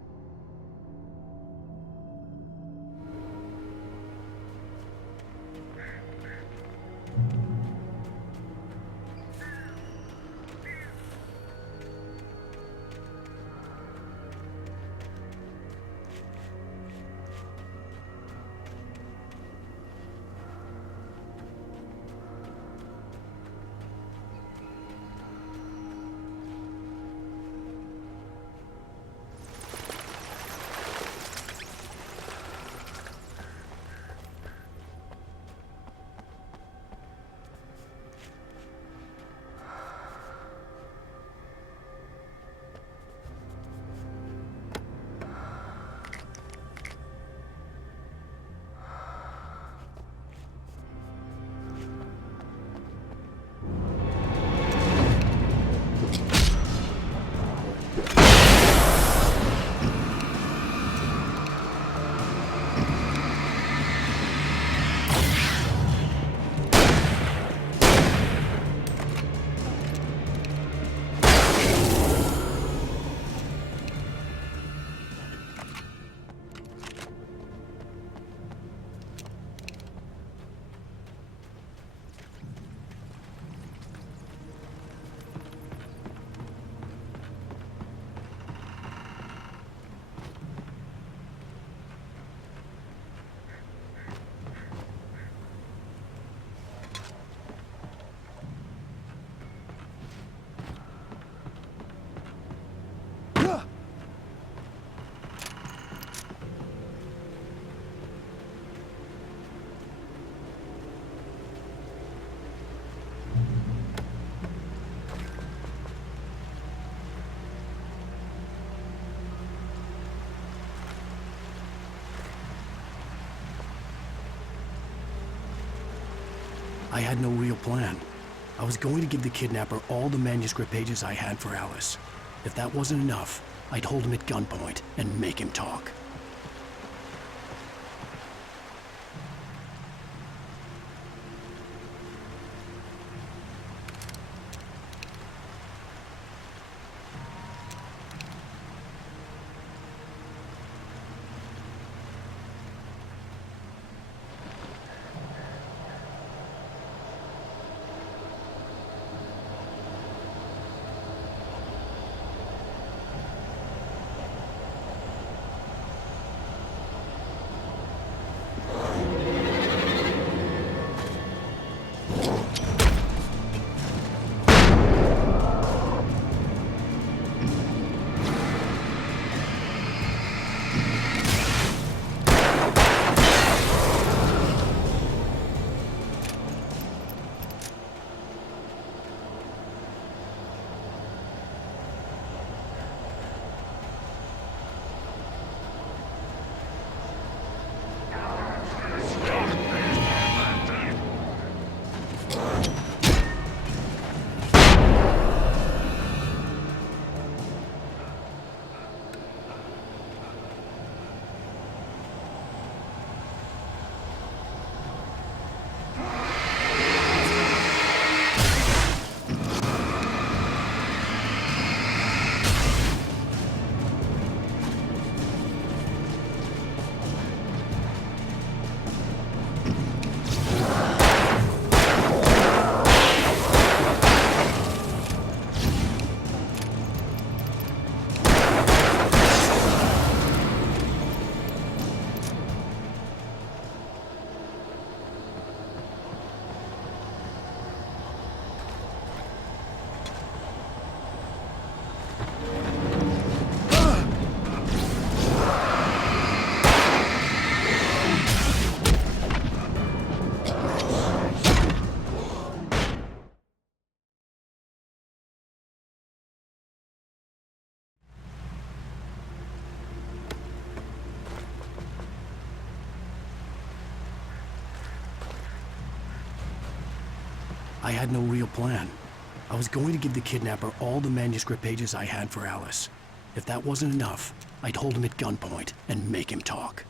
I had no real plan. I was going to give the kidnapper all the manuscript pages I had for Alice. If that wasn't enough, I'd hold him at gunpoint and make him talk. I had no real plan. I was going to give the kidnapper all the manuscript pages I had for Alice. If that wasn't enough, I'd hold him at gunpoint and make him talk.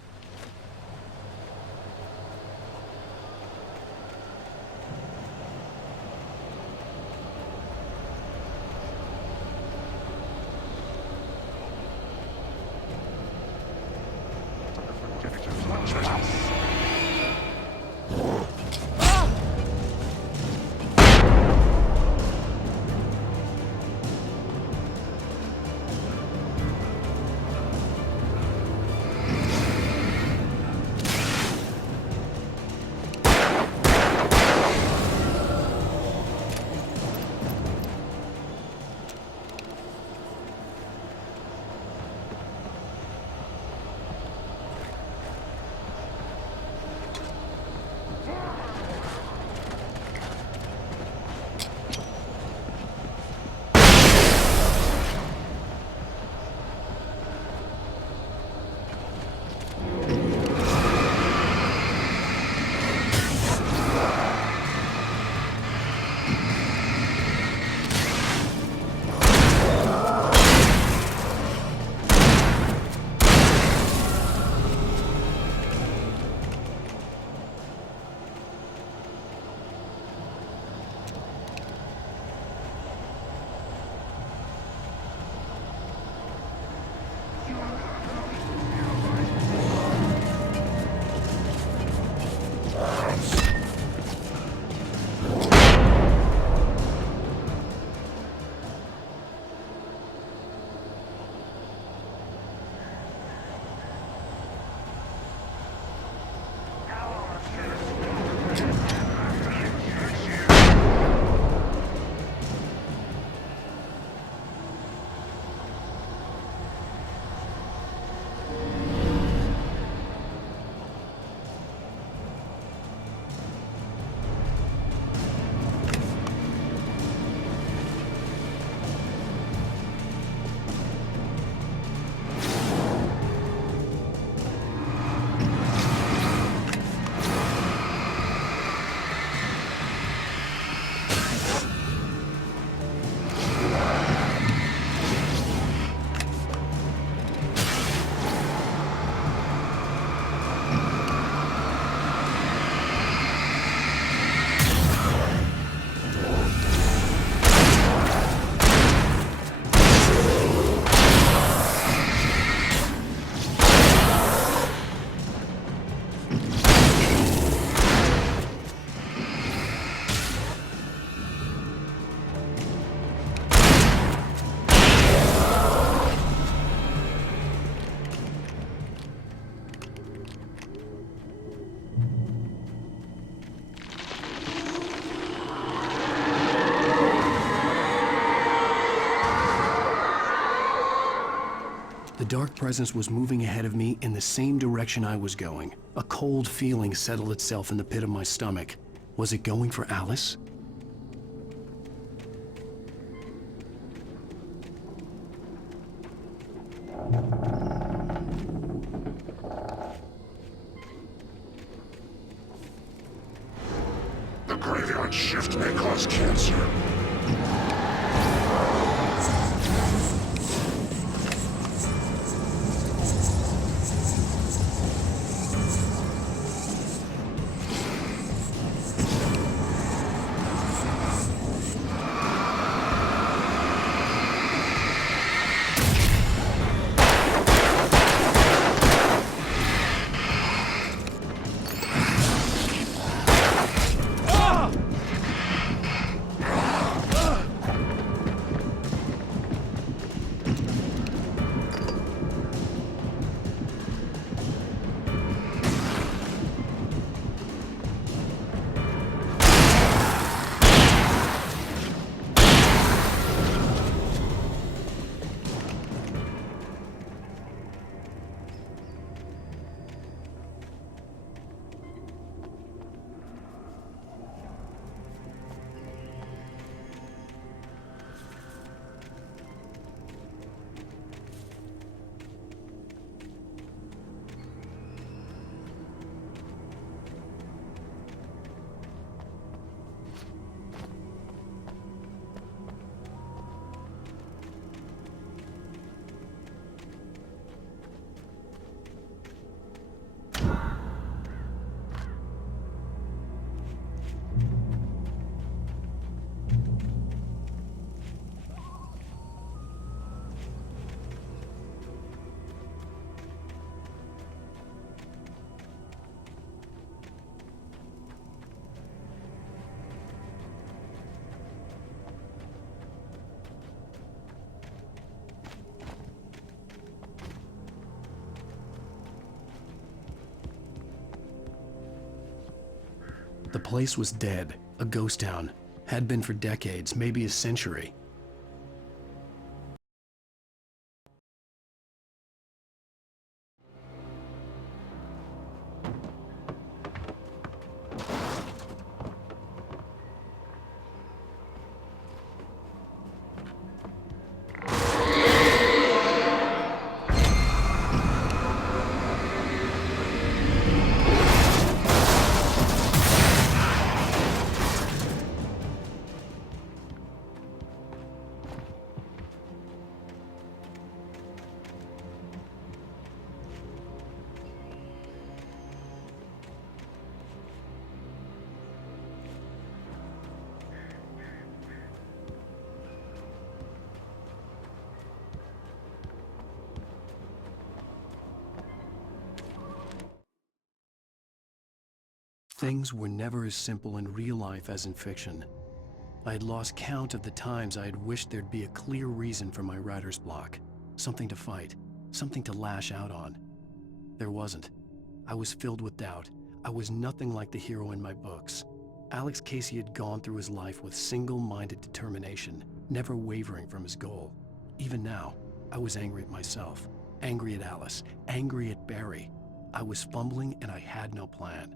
dark presence was moving ahead of me in the same direction I was going. A cold feeling settled itself in the pit of my stomach. Was it going for Alice? The graveyard shift may cause cancer. The place was dead, a ghost town. Had been for decades, maybe a century. Things were never as simple in real life as in fiction. I had lost count of the times I had wished there'd be a clear reason for my writer's block. Something to fight, something to lash out on. There wasn't. I was filled with doubt. I was nothing like the hero in my books. Alex Casey had gone through his life with single-minded determination, never wavering from his goal. Even now, I was angry at myself, angry at Alice, angry at Barry. I was fumbling and I had no plan.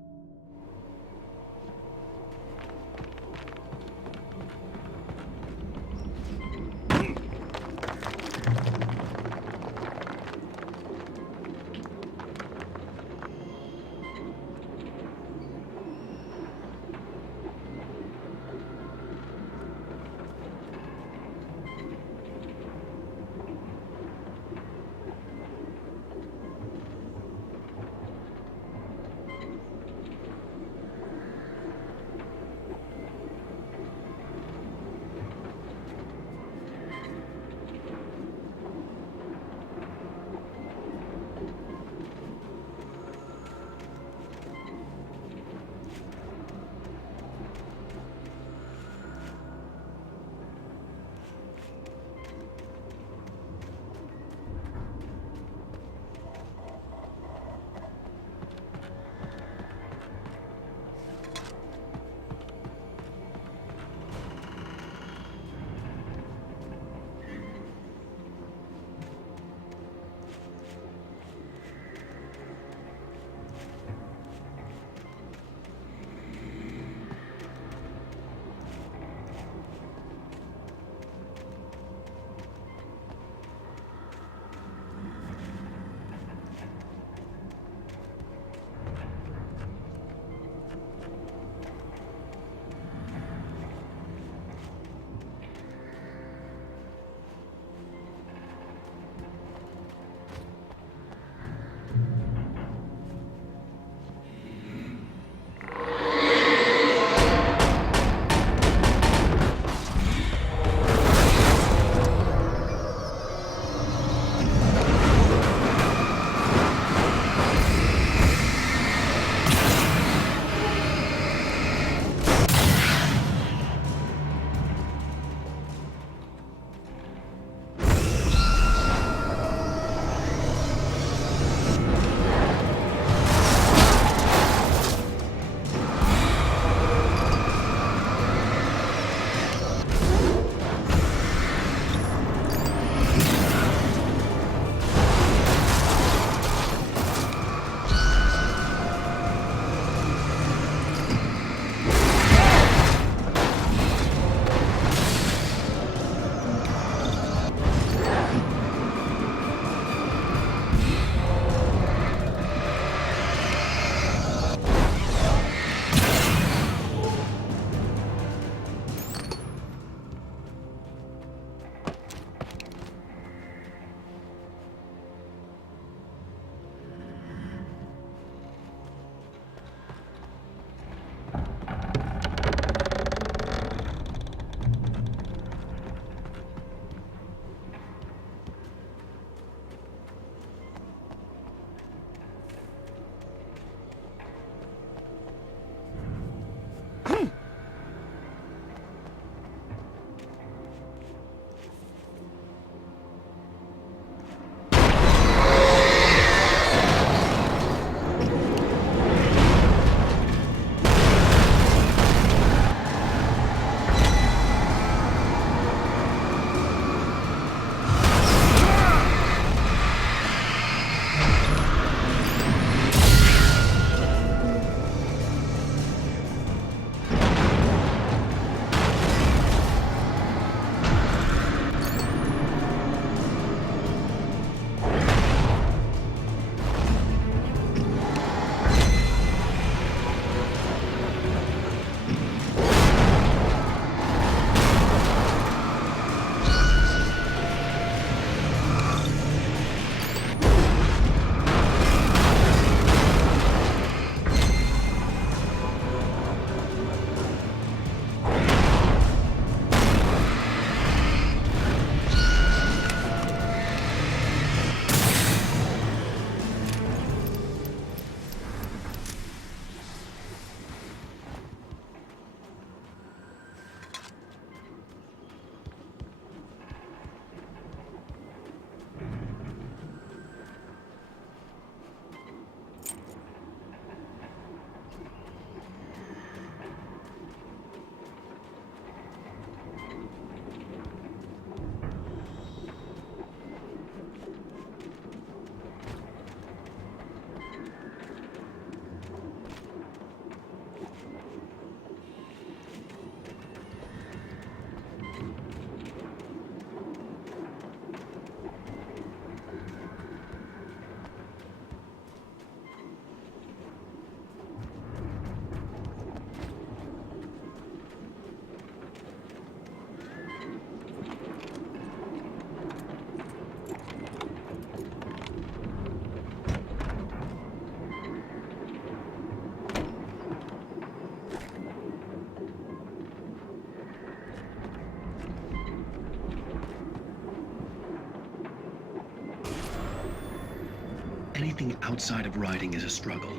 Anything outside of writing is a struggle.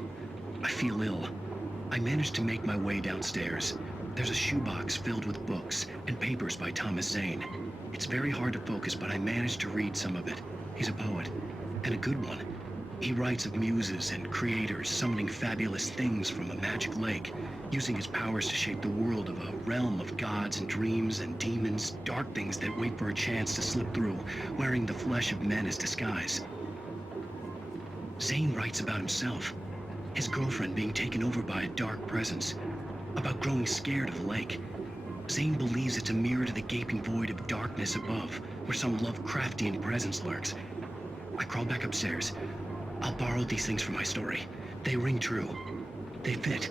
I feel ill. I managed to make my way downstairs. There's a shoebox filled with books and papers by Thomas Zane. It's very hard to focus, but I managed to read some of it. He's a poet, and a good one. He writes of muses and creators summoning fabulous things from a magic lake, using his powers to shape the world of a realm of gods and dreams and demons, dark things that wait for a chance to slip through, wearing the flesh of men as disguise. Zane writes about himself, his girlfriend being taken over by a dark presence, about growing scared of the lake. Zane believes it's a mirror to the gaping void of darkness above, where some Lovecraftian presence lurks. I crawl back upstairs. I'll borrow these things for my story. They ring true. They fit.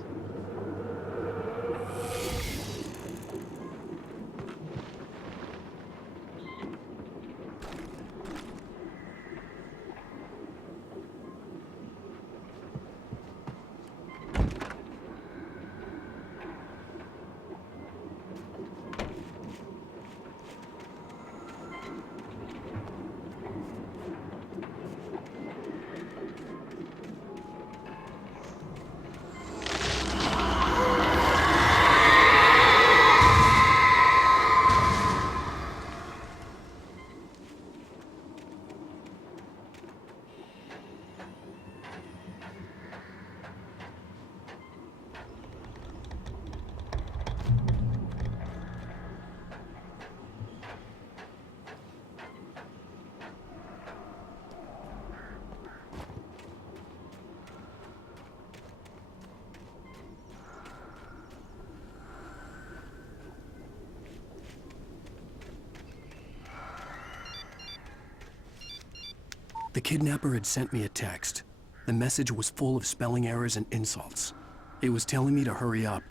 The kidnapper had sent me a text. The message was full of spelling errors and insults. It was telling me to hurry up.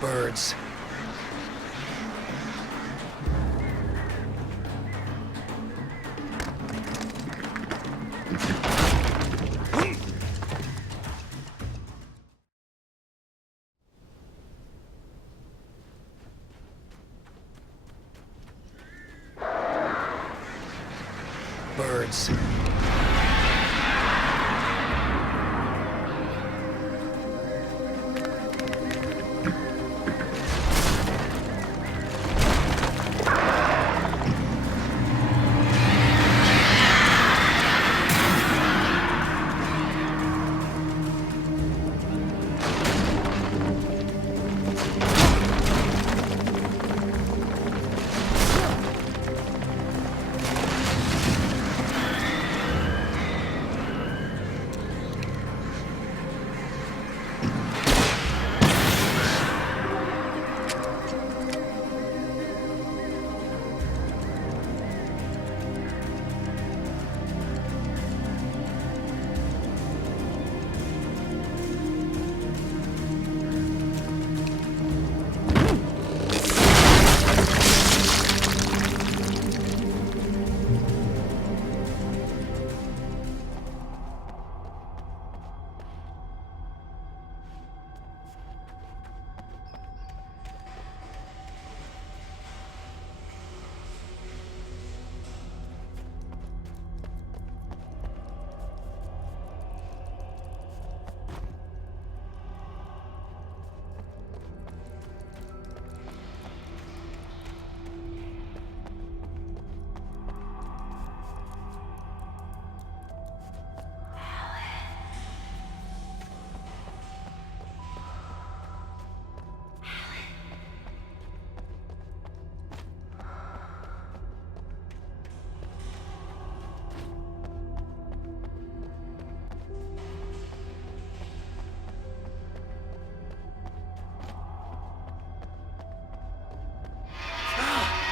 Birds. Birds.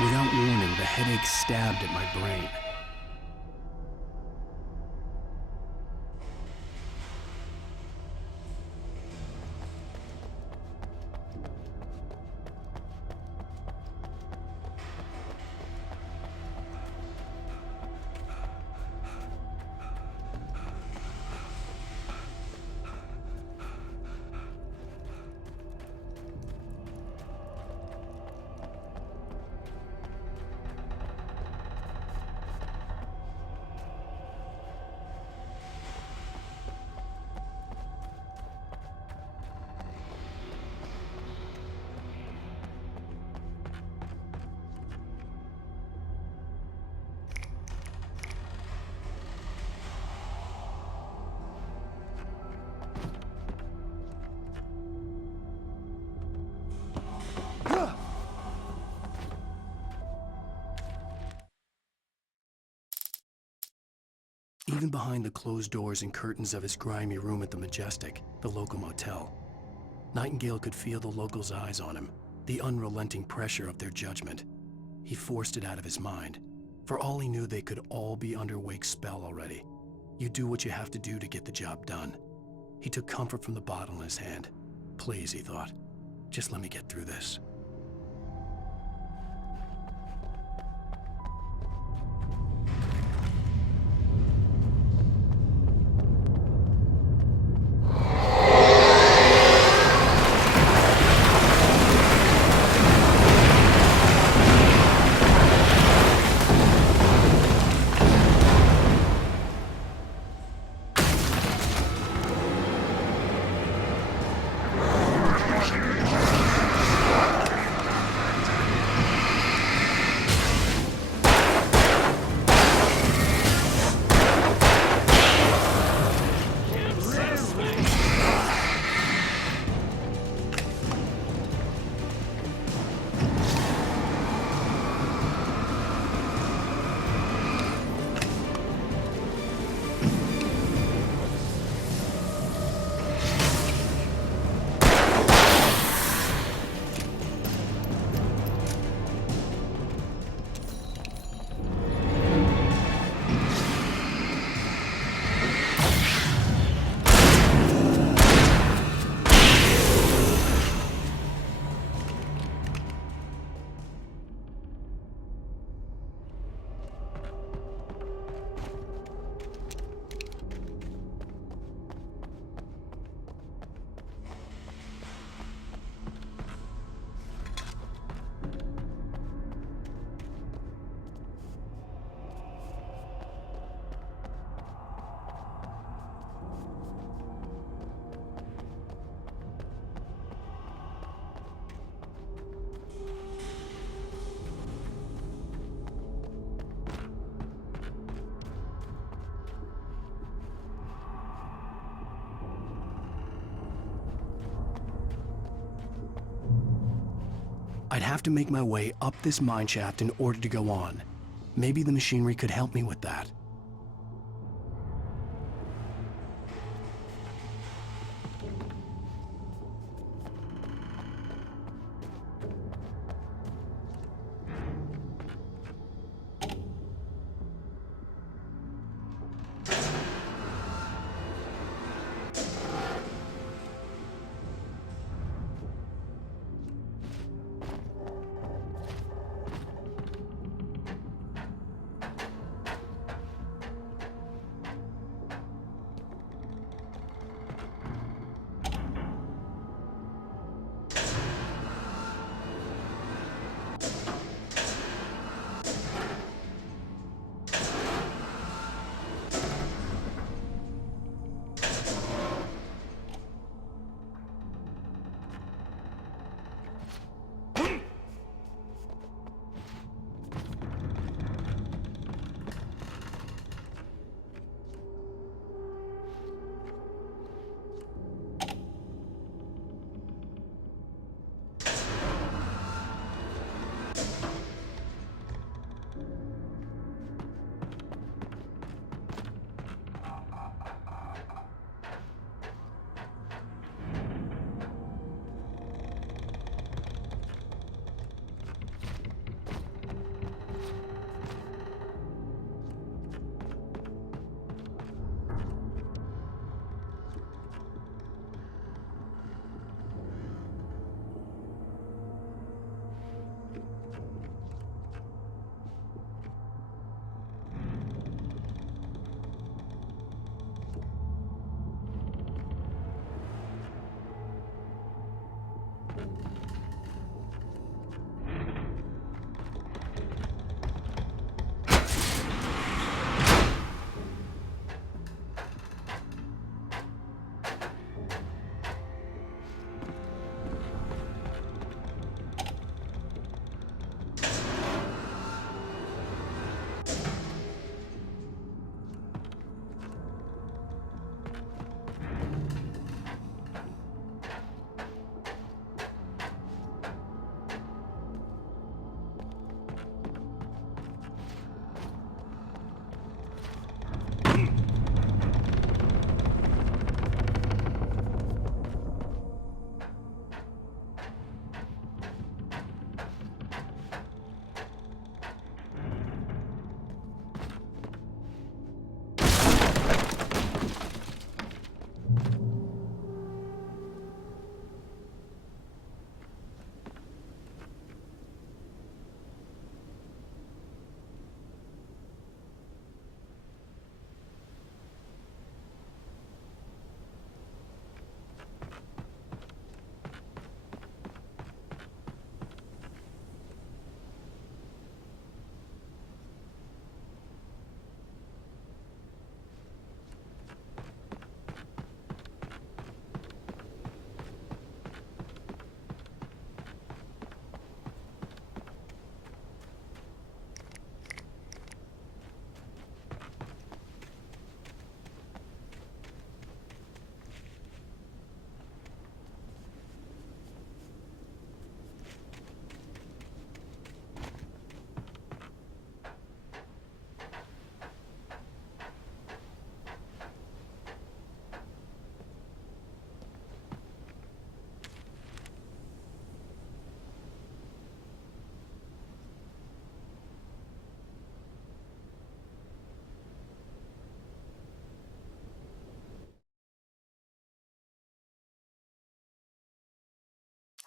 Without warning, the headache stabbed at my brain. Even behind the closed doors and curtains of his grimy room at the Majestic, the local motel, Nightingale could feel the locals' eyes on him, the unrelenting pressure of their judgment. He forced it out of his mind. For all he knew, they could all be under Wake's spell already. You do what you have to do to get the job done. He took comfort from the bottle in his hand. Please, he thought, just let me get through this. I'd have to make my way up this mine shaft in order to go on. Maybe the machinery could help me with that.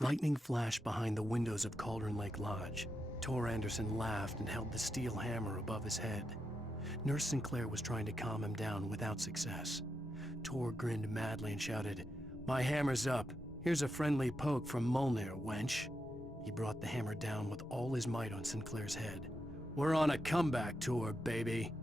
Lightning flashed behind the windows of Cauldron Lake Lodge. Tor Anderson laughed and held the steel hammer above his head. Nurse Sinclair was trying to calm him down without success. Tor grinned madly and shouted, "My hammer's up. Here's a friendly poke from Molnir, wench." He brought the hammer down with all his might on Sinclair's head. "We're on a comeback tour, baby."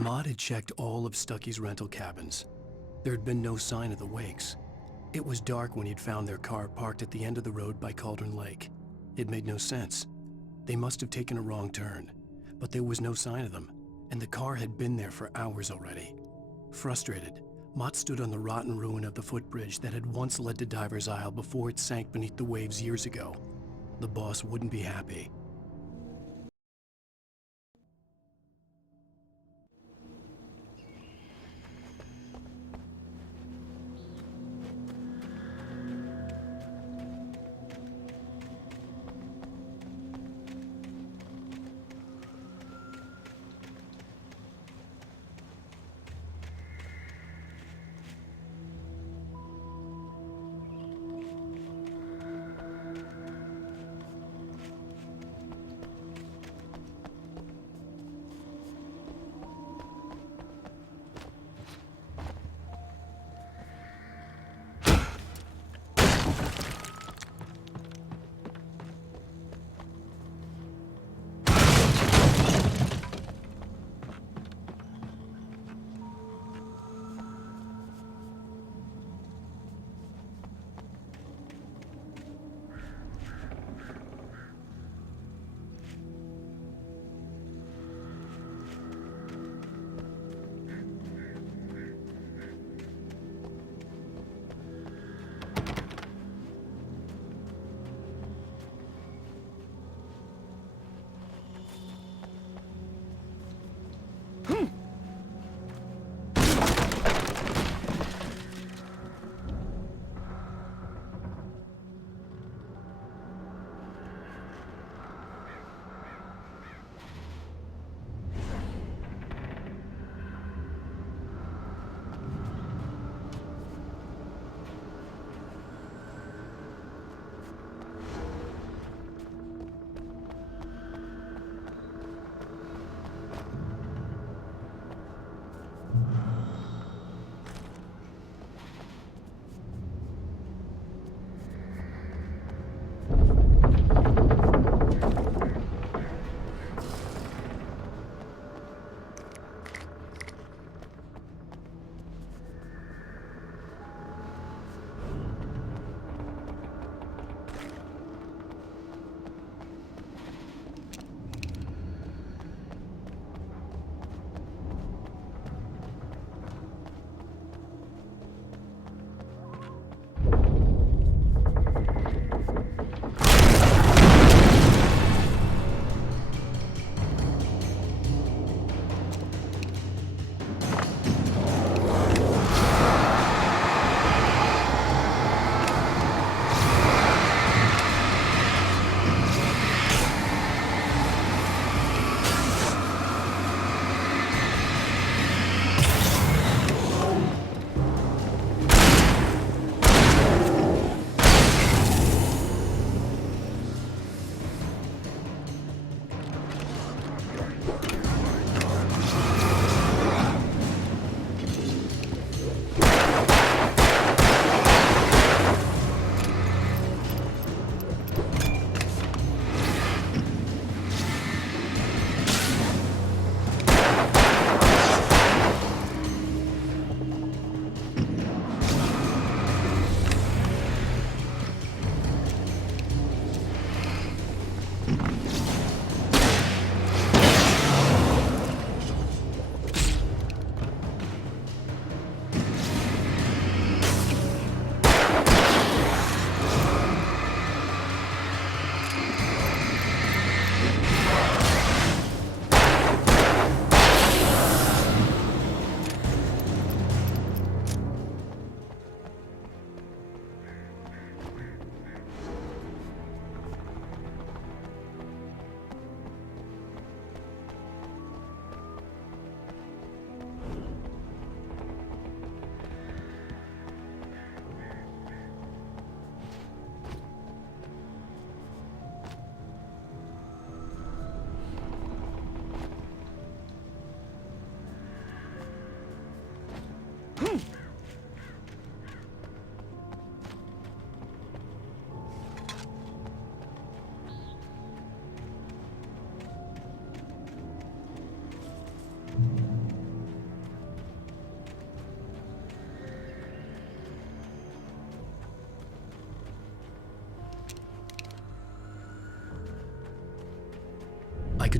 Maud had checked all of Stucky's rental cabins. There had been no sign of the Wakes. It was dark when he'd found their car parked at the end of the road by Cauldron Lake. It made no sense. They must have taken a wrong turn, but there was no sign of them, and the car had been there for hours already. Frustrated, Mott stood on the rotten ruin of the footbridge that had once led to Diver's Isle before it sank beneath the waves years ago. The boss wouldn't be happy.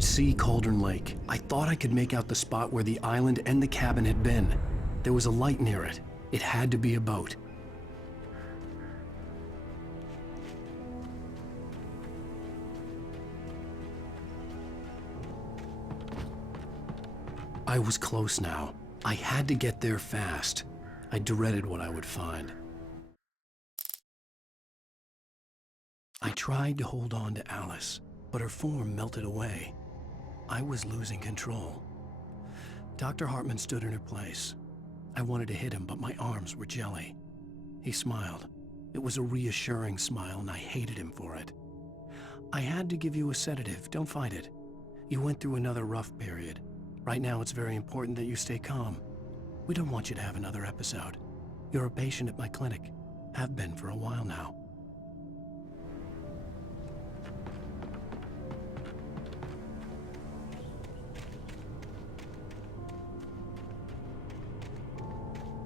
could see Cauldron Lake. I thought I could make out the spot where the island and the cabin had been. There was a light near it. It had to be a boat. I was close now. I had to get there fast. I dreaded what I would find. I tried to hold on to Alice, but her form melted away. I was losing control. Dr. Hartman stood in her place. I wanted to hit him, but my arms were jelly. He smiled. It was a reassuring smile, and I hated him for it. I had to give you a sedative. Don't fight it. You went through another rough period. Right now, it's very important that you stay calm. We don't want you to have another episode. You're a patient at my clinic. Have been for a while now.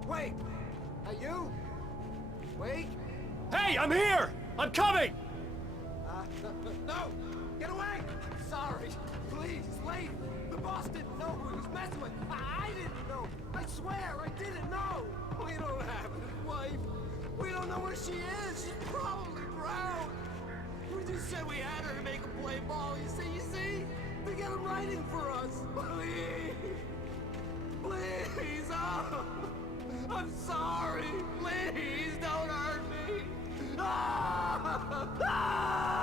Wait! Are you? Wait! Hey, I'm here! I'm coming! No! Get away! Sorry! Please, leave! The boss didn't know who he was messing with! I didn't know! I swear, I didn't know! We don't have his wife! We don't know where she is! She's probably drowned! We just said we had her to make him play ball, you see? To get him writing for us! Please! Please! Oh! I'm sorry! Please don't hurt me! Ah! Ah!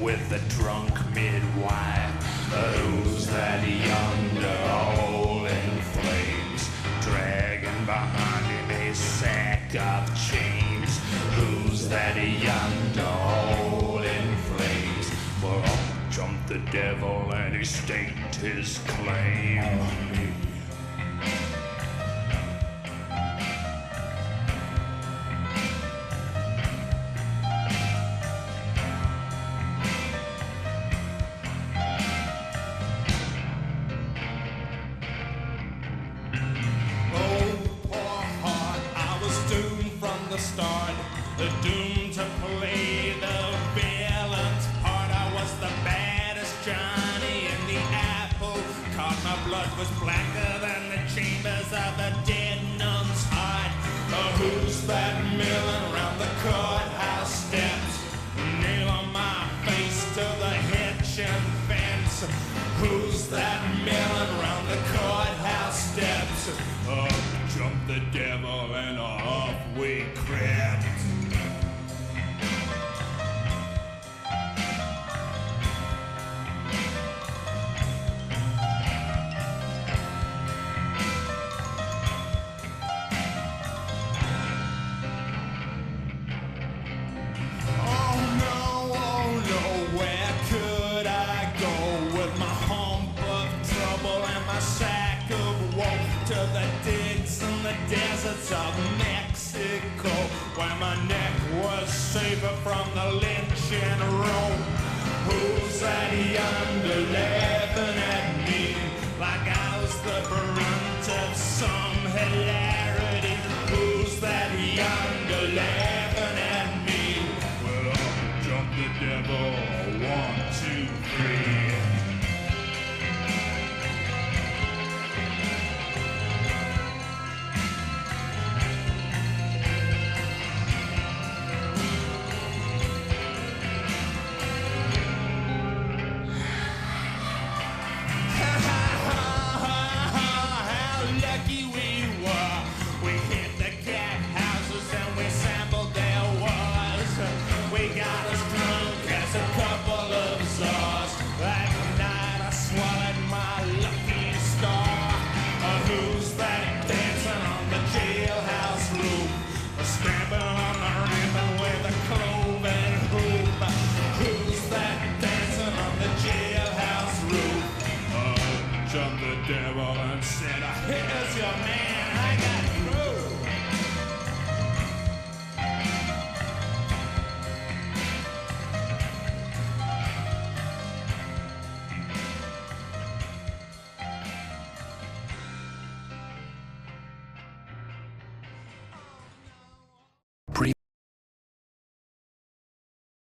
With a drunk midwife. Who's that yonder, all in flames, dragging behind him a sack of chains? Who's that yonder, all in flames? Well, up jumped the devil and he staked his claim on me. Who's that milling round the courthouse steps? Up jumped the devil and off we crept. when my neck was safer from the lynching rope. Who's that yonder laughing at me like I was the brunt of some hilarity? Who's that yonder laughing at me? Well, up jumped the devil, 1, 2, 3. Jumped the devil and said, here's your man, I got proof.